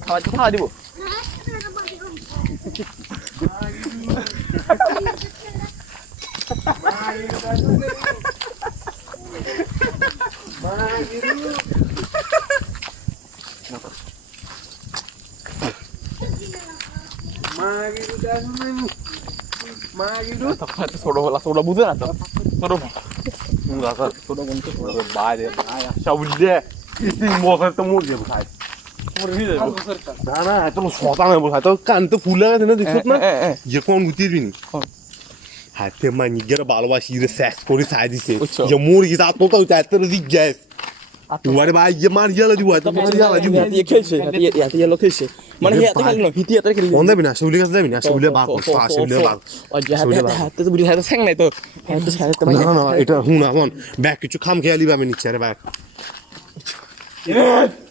hawa di bu Sudah butuh atau? Enggak kan, sudah bentuk sudah banyak. Saudara, isi mau ketemu dia bukan. না এত শতাং বল তো কান তো ফুল লাগাছে না দেখছ না যে কোন গুতিবিনি হাতে মানি গেরা ভালোবাসি রে সেক্স করে ছাই দিছে যে মোর কি সাত তো এত জিজ্ঞাস ওরে ভাই যে মার ইয়ালা দিব এত মার ইয়ালা দিব ইয়ে খেলছে ইয়া লোক খেলছে মানে হিয়াতে খেলনো হিতি এত খেলি কোন দেবি না শুলি কাছে দেবি না শুলি বাগ শুলি বাগ ও যে হাতে তো বুঝি হাতে স্যাং নাই তো হাতে সাথে না না এটা হুন আমন ব্যাগ কিছু খাম খেয়ালি পাবে নিচে রে ভাই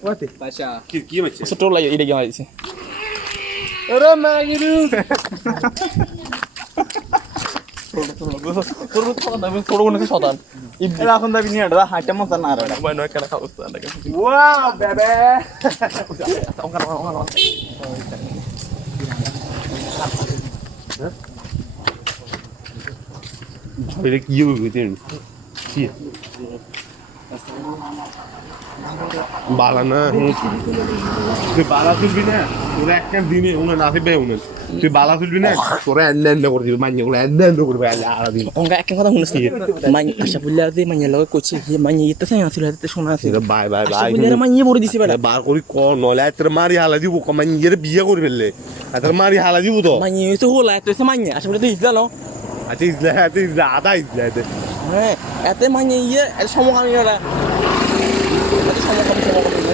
What? Pasha. কি হচ্ছে সেটল লাগে এটা কি হইছে আরে মাগিরু তোর কোন শতান এটা এখন দাবি নিয়ে এটা হাইটা মত না আর ভাই নয় কেন খাওস না ওয়াও বেবে এটা কি হবে বুঝেন কি বালা না তুই বালা তুলবি না তোরা একটা দিনে উনি না থাকবে উনি তুই বালা তুলবি না তোরা এন্ড করে দিবি মাইনে গুলো এন্ড করবে আলাদা দিন অঙ্কা একটা কথা শুনেছি মাই আশা বললে যে মাইয়া লগে কইছে যে মাইয়া ইতে সাই আছিল হাতে শোনা আছে বাই বাই আশা বাই বললে মাইয়া বড় দিছে বেটা বার করি ক নলে তোর মারি হালা দিব মাইনে বিয়ে করে ফেললে তোর মারি হালা দিব তো মাইয়া হইছে হলা এত হইছে মাইয়া আশা বললে তো ইজলা আচ্ছা ইজলা আদা ইজলা হ্যাঁ এতে মাইয়া ইয়ে সমকামী ওরা এতে সমকামী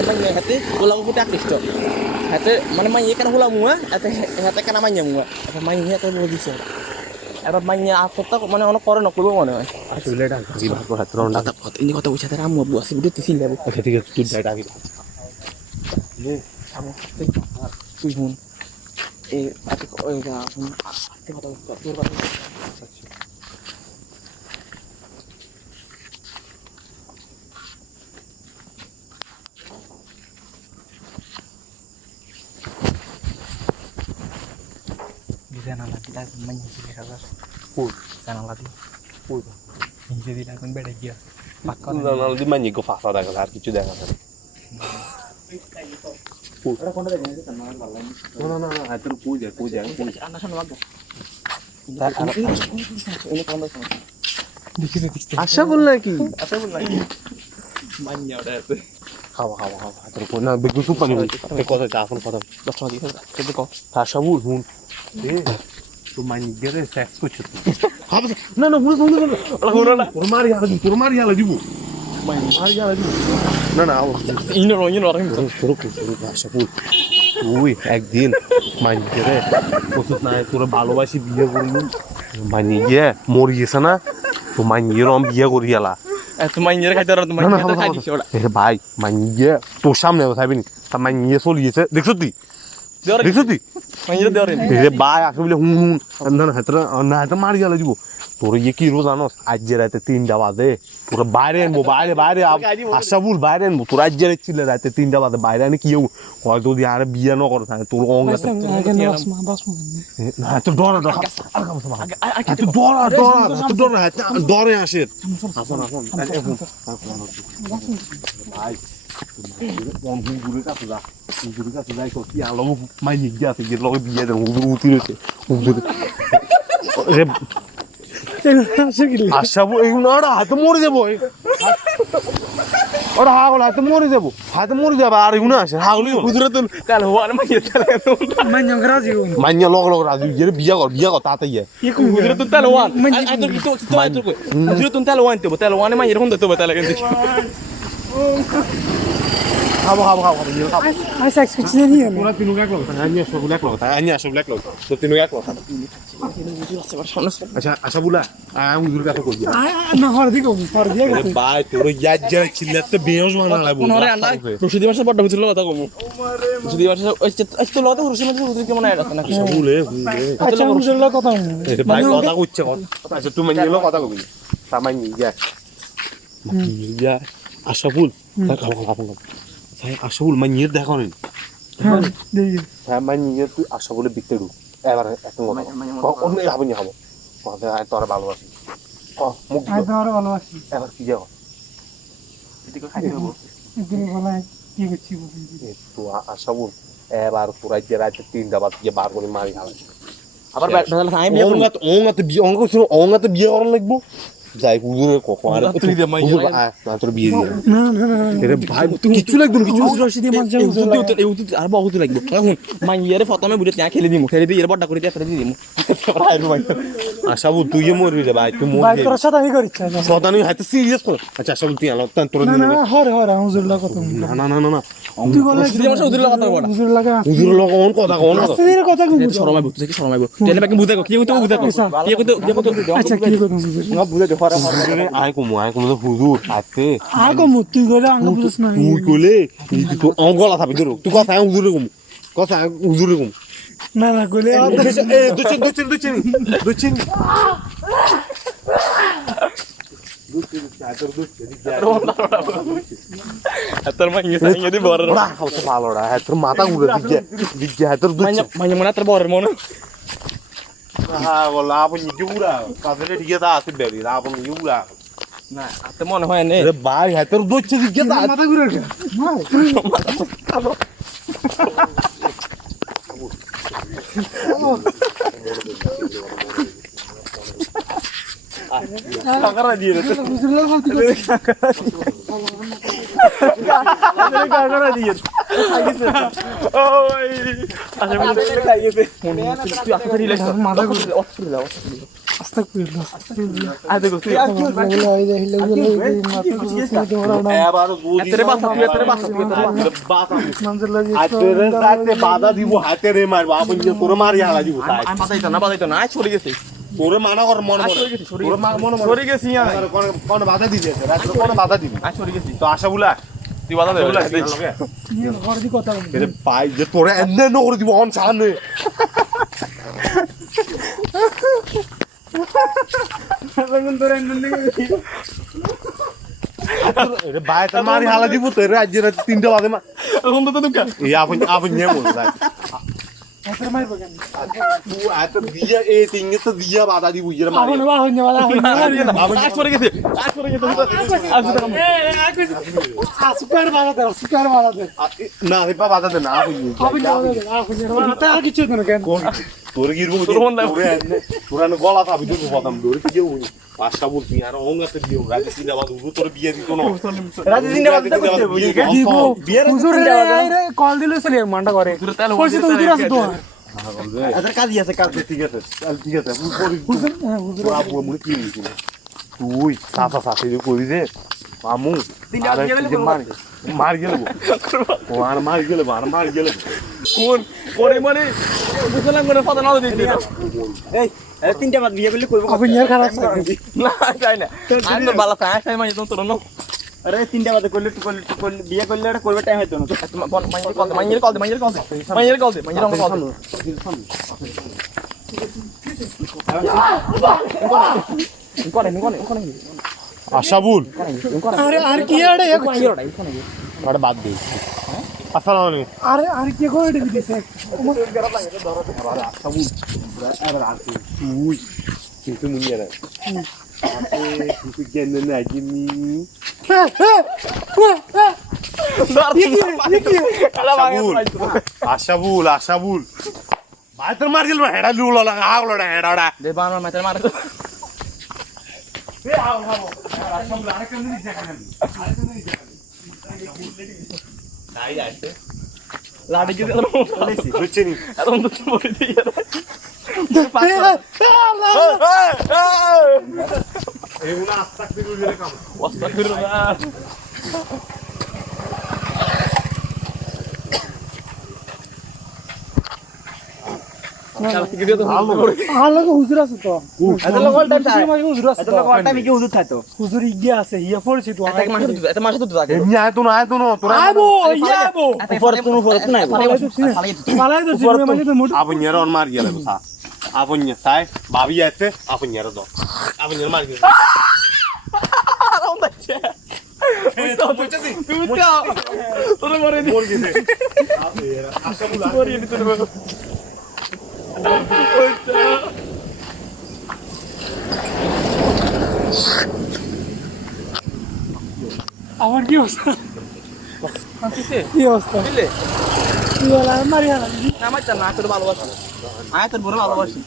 মাইয়া হাতে গোলাম উপরে আকৃষ্ট হাতে মানে মাইয়া কেন হলা মুয়া এতে হাতে কেন মাইয়া মুয়া মাইয়া তো বড় দিছে এবার মাইয়া আত্মটা মানে অনেক করে নকরবো মনে হয় আসলে এটা জি ভাগ করে হাতে রন্ডা ইনি কথা বুঝাতে আম্মু আব্বু আছে ভিডিও তিছিল দেব আচ্ছা ঠিক আছে তুই ডাইটা আগে তুই হুন এই আতে ওই গা হুন আতে কথা তোর কথা জানালা দিলা মাইয়া দিলে কাজ কই জানালা দি কই নিজে দিলা কোন বেড়ে গিয়া পাক্কা না দি মাইনে গো ফাসা দেখা আর কিছু দেখা না ওরা কোনটা দেখেন যে কান্না ভালো লাগে না হাতের কই যায় আন্না শোনো বাবা তার এনে কোন দেখি আশা বল নাকি আচ্ছা বল নাকি মাইয়া ওটা এত খাওয়া হাতের কই না বেগু সুপ পানি কথা চা এখন কথা 10 টাকা দিয়ে কেটে কও আশা বল হুন তো মাইনে গেরে সেক্স করছ না হুন তোর মারি হালা দিব না ইনো রাখি শুরু আশা বল তুই একদিন মাইনে গেরে ওষুধ নাই তোর ভালোবাসি বিয়ে করবি মাইনে গিয়ে মরি গেছে না তো মাইনে রম বিয়ে করি গেলা এত মাইয়া খাইতে আর তো মাইয়া খাই দিছে ওটা ভাই মাইনে তোর সামনে থাকবি তা মাইনে চলিয়েছে দেখছ তুই মাইয়া দেওয়ারে ভাই আকে বলে হুন না হাতে মারি গেল দিব তোর ইয়ে কি রোজ জানো আজ যে রাতে 3টা বাজে তোরা বাইরে আনবো বাইরে আশা বল বাইরে আনবো তোর আজ যে ছিল রাতে 3টা বাজে বাইরে আনে কি হয়তো যদি আর বিয়ে ন করে থাকে তোর অঙ্গ না তোর ডরে আসে ভাই হুজুরের কাছে যাই তো কি আলো মাইনি গিয়াছে গিয়ে লগে বিয়ে দেন হুজুর উঠি রয়েছে হুজুর আশা এগুলো হাতে মরে যাবো ওরা হাগল হাতে মরে যাবো আর এগুলো আসে হাগলি হুজুরে তো কাল হওয়ার মাইয়া লগ রাজু বিয়া কর তাতে গিয়ে হুজুরে তো তাল ওয়ান আই তো কিছু হুজুরে তো তাল ওয়ান তো তাল ওয়ানে মাইয়া এরকম তো তাল কিন্তু খাবো আমি সেক্স করছি জানি না তোরা তিনু এক লোক আনিয়া সব এক লোক তো তিনু এক লোক আচ্ছা আশা বুলা আমি হুজুর কাছে কই না হর দিকে ভাই তোর ইয়াদ যারা চিল্লাতে বেয়স বানা লাগবো ওরে আন্ডা রশিদি মাসে বড় হুজুর কথা কমু রশিদি মাসে আজ তো লতে রশিদি মাসে হুজুর কেমন আয়া না আশা বুলে আচ্ছা হুজুর কথা ভাই কথা কইছে আচ্ছা তুমি নিলো কথা কইবি সামান্য ইয়া আশা বুল খাবো ভাই আশা বুল মাইয়ের দেখো নি হ্যাঁ দেখি হ্যাঁ মাইয়ের তুই আশা বলে বিকতে দু এবার একটা অন্য খাবো নি খাবো তোর ভালোবাসি মুখ তোমার ভালোবাসি এবার কি যাও এদিকে খাইতে হবে তুমি বলা কি করছি তো আশা বল এবার তোরা যে রাতে 3টা বাজে বার করে মারি খাবে আবার আমি বিয়ে করব অঙ্গাতে বিয়ে করার লাগবো যাই হুজুরের কখন আর তোর বিয়ে দিয়ে না ভাই কিছু লাগবে না কিছু রশিদি মাছ যাও আর বহুত লাগবে মাইয়ারে প্রথমে বুঝে ત્યાં খেলে দিমু খেলে দিয়ে এর বড়টা করে দিয়ে ফেলে দিমু আশাবু তুই মরবি রে ভাই তুই ভাই তোর সাথে আমি করিচ্ছা সদানি হাতে সিরিয়াস কর আচ্ছা আশাবু তুই আলো তোর না হরে হুজুর লাগা কথা না তুই বলে রশিদি মাসে হুজুর কথা বড় হুজুর লাগা হুজুর লোক কোন কথা কোন আসলে কথা কই শরমাইবো তুই কি শরমাইবো তেলে বাকি বুঝাকো কি কইতো বুঝাকো কি কইতো আচ্ছা কি কইতো হুজুর না বুঝাতে হরে আয় কমু তো হুজুর আছে আগো মুতি গরে আঙ্গ বুঝছ না তুই কইলে তুই অঙ্গলা থাকবি তোর তুই কথা হুজুরে কমু কথা হুজুরে কমু না গলে দুচিন তোর মাইয়া সাইয়া দি বড় ভালোরা তোর মাথা ঘুরে দিকে তোর মাইয়া মনে তোর বড় মনে হ্যাঁ বলা আপনি জুরা কাছে ঠিক আছে আসবে লাভ নিউরা না এত মনে হয় নে আরে ভাই হাতের দইছে দিকে মাথা ঘুরে গেল কাকারা দিয়ে রে হুজুরের বলতে কাকারা দিয়ে ওই আচ্ছা বলে খাই গেছে তুই আস্তে করে রিল্যাক্স কর মাথা ঘুরে অস্ট্রেলিয়া আস্তে আয় দেখো তুই এবার বুঝি এতরে বাসা তুই এতরে বাসা আতেরে তাতে বাধা দিব হাতেরে মার বাপ নিয়ে তোরে মারি হালা দিব তাই আমি বাজাইতো না আয় চলে গেছি তোরে মানা কর মনে আয় মনে সরে গেছি তোরে মনে মনে সরে গেছি আমি কোন বাধা দিছে রাত্রে কোন বাধা দিবি আয় সরে গেছি তো আশা বুলা তুই বাধা দে ঘর দি কথা বলি এরে পাই যে তোরে এনে ন করে দিব অন সামনে এরে ভাই তো মারি হালা দিব তোরে রাজ্যে রাত 3টা বাজে মা এখন তো তুমি এই আপন নিয়ে বল যায় হাতের মাইব কেন তুই এত দিয়া এই তিনগে তো দিয়া বাধা দিব ইয়ে মারি আপন বাহ হইনি বাধা হইনি আয় সরে গেছি সুপার বাধা দে না রে বাবা বাধা দে না আপনি মাথা আর কিছু না কেন তোর কি রুম তোর গলা থাকবি তুই বদাম দৌড়ে কি যাবো পাঁচটা বলছি আর অঙ্গাতে দিও রাতে তিনটা বাদ তোর বিয়ে দিত না রাতে 3টা বাজে দিব হুজুর রে কল দিলে চলে মানটা করে কইছি তো হুজুর আছে তো এদের কাজই আছে কাজ ঠিক আছে ঠিক আছে হুজুর আবু মুই কি নিছি তুই সাফা সাফি করি দে মামু মার গেল মার গেল কোন পরিমাণে বুঝলাম করে কথা না দিতে এই 3টা বাজে বিয়ে করলে করব আপনি আর খারাপ না চাই না আমি তো বালা ফাঁস টাইম আইতো তোর না আরে 3টা বাজে করলে বিয়ে করলে এটা করবে টাইম হইতো না মাইয়ের কল দে কোন আশাবুল আরে আর কি আরে আরে বাদ দে আসসালামু আলাইকুম আরে আর কি করে দিছে আশাবুল আরে আসি তুই কিন্তু মুই না তুই কেন না জিমি আশাবুল ভাই তোর মার গেল হেডা লুল লাগা আগলো হেডাড়া দে বানর মাথার মারে এ আও হাবো আশাবুল আরে কেন নি জায়গা নাই যাইতে লাড়ি যদি বুঝছিনি এখন তো বলে দিয়ে এগুলা আস্তাক দিলে কাম ওস্তাদ করে না কাল থেকে দিয়ে তো আলো হুজুর আছে তো এত লোক অল টাইম হুজুর আছে এত লোক অল টাইম কি হুজুর থাকতো হুজুর ইগিয়া আছে হিয়া পড়ছে তো এত মাসে তো থাকে এমনি আয় তো না তোরা আইবো ইয়াবো উপর নাই পালাই তো জিমে মানে তো মোট আপনিয়ার অন মার গেল কথা আপনিয়া তাই ভাবি আছে আপনিয়ার দাও আপনিয়ার মার গেল তোরে মরে দি গেছে আশাবুল মরে দি তোরে আমার কি অবস্থা কি অবস্থা বুঝলে কি হলো মারি হালা আমার চান না তোর ভালোবাসি আয় তোর বড় ভালোবাসি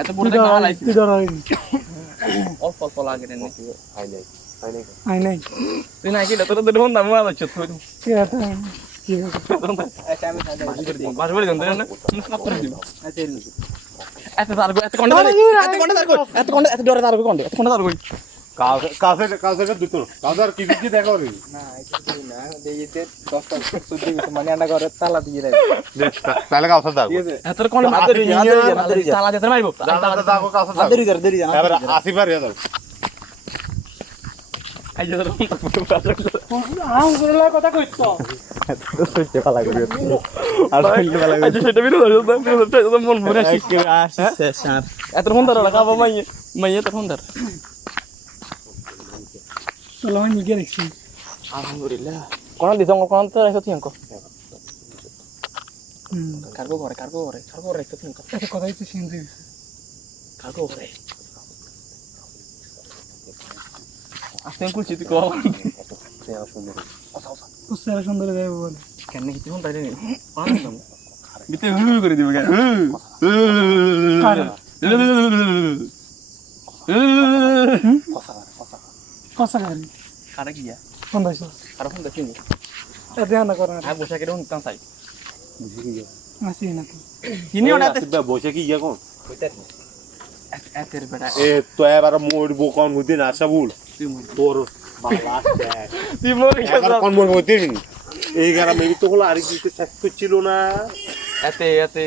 এত বড় কি দেখা লাইছি কি ধরা হইনি অল্প অল্প লাগে রে আই নাই তুই না কি তোর তো ফোন দাম মারা যাচ্ছে তুই কি আছে কি বাস বলে দেন না স্টপ করে দিন এত তার এত কোন এত ডরে তার কোন এত কোন তার কই কাছে দুটো কাজার কি দিকে দেখো রে না এটা না দেইতে 10টা 14 দিন মানে আন্ডা করে তালা দিয়ে রাখ তাহলে কাছে দাও এত কোন তালা দিতে মারবো তালা দাও কাছে দাও দেরি জানা এবার আসিবার ইয়া দাও আই যে হুজুরের কথা কইতো সত্যি ভালো করে আর ফেলতে ভালো আচ্ছা সেটা বিরো তো মন ভরে আসি স্যার এত ফোন ধরো লাগা বাবা মাইয়ে তো ফোন ধর চলো আমি নিয়ে দেখছি আলহামদুলিল্লাহ কোন দিছ কোন তো রাখছো তুই কার্গো করে রাখছো তুই এটা কথাই তো শুনতে কার্গো করে আসতে কুলছি তুই কল কুসারা সুন্দর গাইব বলে কেন কিছু শুনতে পারিনি বিতে করে দিবে কেন কসা গাড়ি কারা গিয়া ফোন দাইছো আর ফোন দেখিনি এতে না করে আর বসে কেটে শুনতাম চাই আসি না তো কিনি ওটা বসে কি ইয়া কোন এতের বেটা এ তো এবার মরবো কোন হইতে না সাবুল তোর বালা তুই মরে এবার কোন মরবো হইতে নি এই গারা মেবি তো হলো আর কিছু সেক্ট ছিল না এতে এতে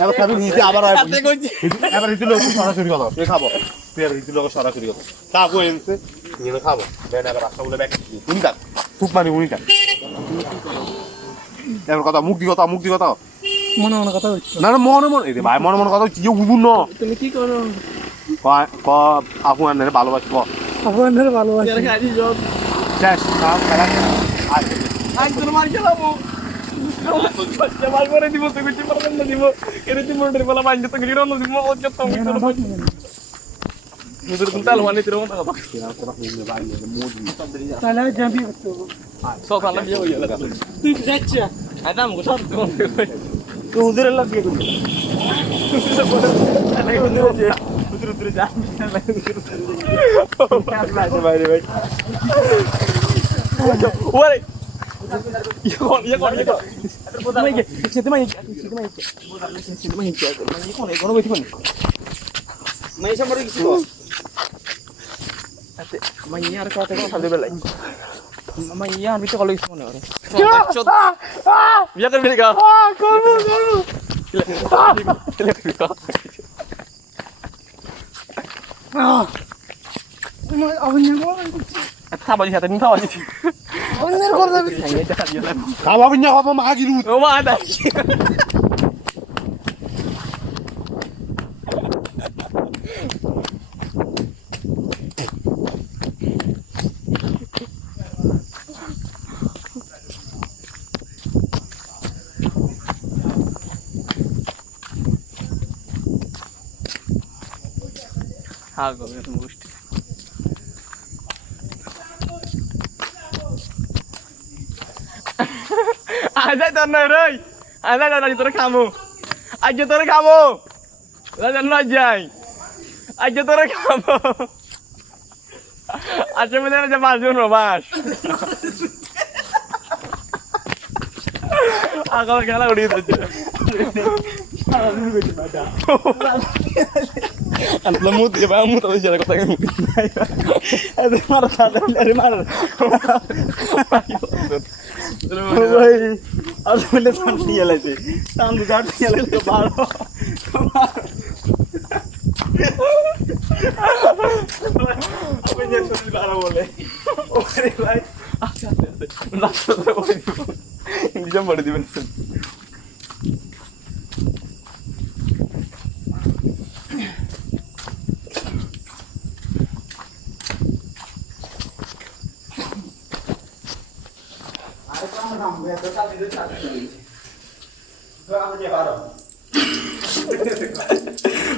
এবার খাবি নিচে আবার এতে কইছি এবার দিল সরাসরি কথা এ খাবো তুই আর দিল সরাসরি কথা খাবো এনছে নিয়ে খাবো দেন এবার আশা বলে ব্যাক উনি থাক খুব মানে উনি থাক এবার কথা মুক্তি কথা মনে মনে কথা হচ্ছে না না মনে এই ভাই মনে কথা কি বুঝুন না তুমি কি করো ক আপু আনের ভালোবাসবো আপনাদের ভালোবাসি এর কাজই জব শেষ কাম খেলা একজন মার খেলাবো মার করে দিব তুই কিছু পারবেন না দিব এর তুই মোটর বলা বাইন্দে তো গিরো না দিব ও যত তুমি তো মুদুর কুনতাল মানে তিরো মত কথা তাহলে যাবি তো সব ভালো বিয়ে হয়ে গেল তুই যাচ্ছে আদাম গো সব তো উদের আল্লাহ বিয়ে করবি উদুর যা বাইরে ভাই ওরে ইয়ে কোন সেতে মাই কোন কোন বইতি কোন মাই সম্পর্কে কিছু আতে মাই আর কথা কথা দেবে লাই মাই আর বিতে কল কিছু মনে করে বিয়া করবি না করব তুমি অবন্য খাবারি হাতে নি খাবারি অন্যের করে যাবি খাওয়া বিনা খাবো মা গিলু ও মা দা হ্যাঁ গো তুমি গোষ্ঠী আজা তোর নয় রে আজা দাদা তোর খামো আজ তোর খামো দাদা নয় যাই আজ তোর খামো আচ্ছা মনে হয় যে পাঁচজন বাস আগাম খেলা উড়িয়ে দিচ্ছে Antla mut ya bang mut aja kota yang mut. Ada marah ada dari marah. Boy, ada benda santi ya lagi. Tangguh ganti ya lagi baru. Apa yang sudah baru boleh? Oke baik. Langsung boleh. Ini jam baru dibensin.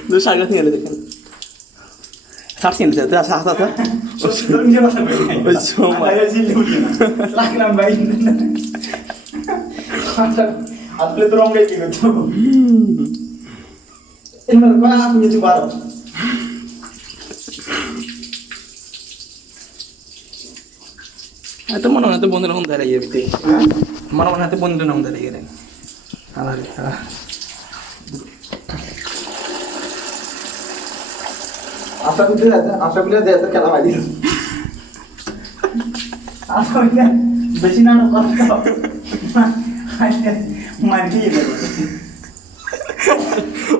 Lu sangat nih ada kan. Sarsin saya tuh asa asa. Cuma ya sih lu. Lagi nambahin. Atlet orang kayak gitu. Ini mana punya si baru. Itu mana nanti bondan orang dari ya betul. Mana nanti bondan orang dari ya. Alah. Asa kuliah dia terkena lagi. Asa kuliah bersih nana kau. Mandi ya.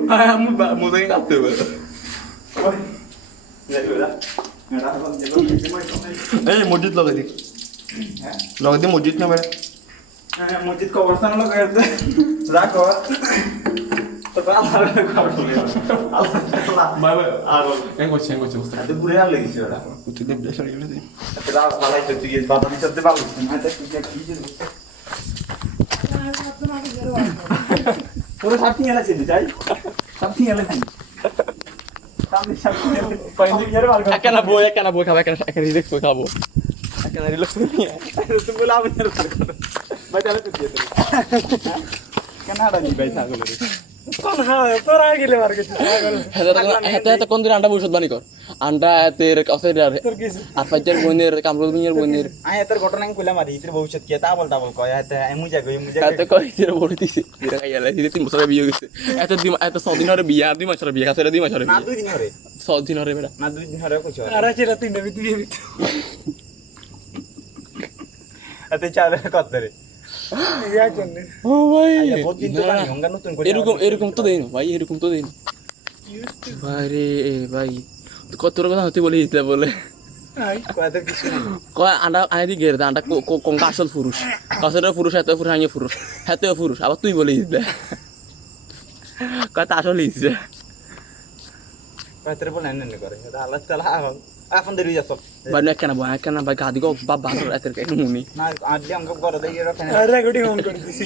Ayam mau tanya apa tuh? Ya sudah. মসজিদ লাগাই দি লাগাই দি মসজিদ না বেড়ে মসজিদ কবরস্থান লাগাই দে রাখো তো আল্লাহ খবর চলে বাবা আর কেন করছ বুঝতে এত পুরো আর লাগিছে ওটা তুই দেব দেশ লাগবে তুই এটা ভালাই তো তুই বাবা দিতে পারবি না এটা কি যে পুরো সাথী এলা ছিল যাই সাথী এলা ছিল একখানা বই খাবো একটা রিল্যাক্স বই খাবো একটা রিল্যাক্স বই নিয়ে তুমি বলে আমি আর পার করো ভাই তাহলে তো দিয়ে দেবে কেন হাড়া নি ভাই ছাগলের কোন হ্যাঁ তোরা গেলে মার গেছিস হেতে কোন দিন আন্ডা ভবিষ্যৎ বাণী কর আন্ডা এতের কাছে তোর কিছু আর ফাইজার বোনের কামরুল মিয়ার বোনের আয় এত ঘটনা আমি কইলাম আর ইতির ভবিষ্যৎ কি তা বলতা বল কয় এত মুজা গই এতে কই এর বড় দিছে এরা খাইলা দিতে 3 বছর বিয়ে গেছে এত 6 দিন হরে বিয়া 2 মাস হরে বিয়া কাছে 2 মাস হরে না 2 দিন হরে 6 দিন হরে বেটা না 2 দিন হরে কইছো আর আছে রাত 3 বিয়ে এত চালে কত রে বিয়ার জন্য ও ভাই বহুত দিন তো আমি হঙ্গা নতুন করে এরকম তো দেন ভাই এরকম তো দেন ভাই রে ভাই কত রকম হতে বলে দিতে বলে কত কিছু না কয় আন্ডা আই দি গের আন্ডা কোন আসল পুরুষ আসলে পুরুষ এত পুরুষ আইয়ে পুরুষ হেতে পুরুষ আবার তুই বলে দিতে কয় তা আসলে দিছে কত রে বলে এনে করে আল্লাহ তাআলা এখন দেরি যাচ্ছ ভাই না কেন ভাই গাদি গো বাবা এত মুনি না আজ অঙ্ক করে দেই এর আর রেকর্ডিং অন করে দিছি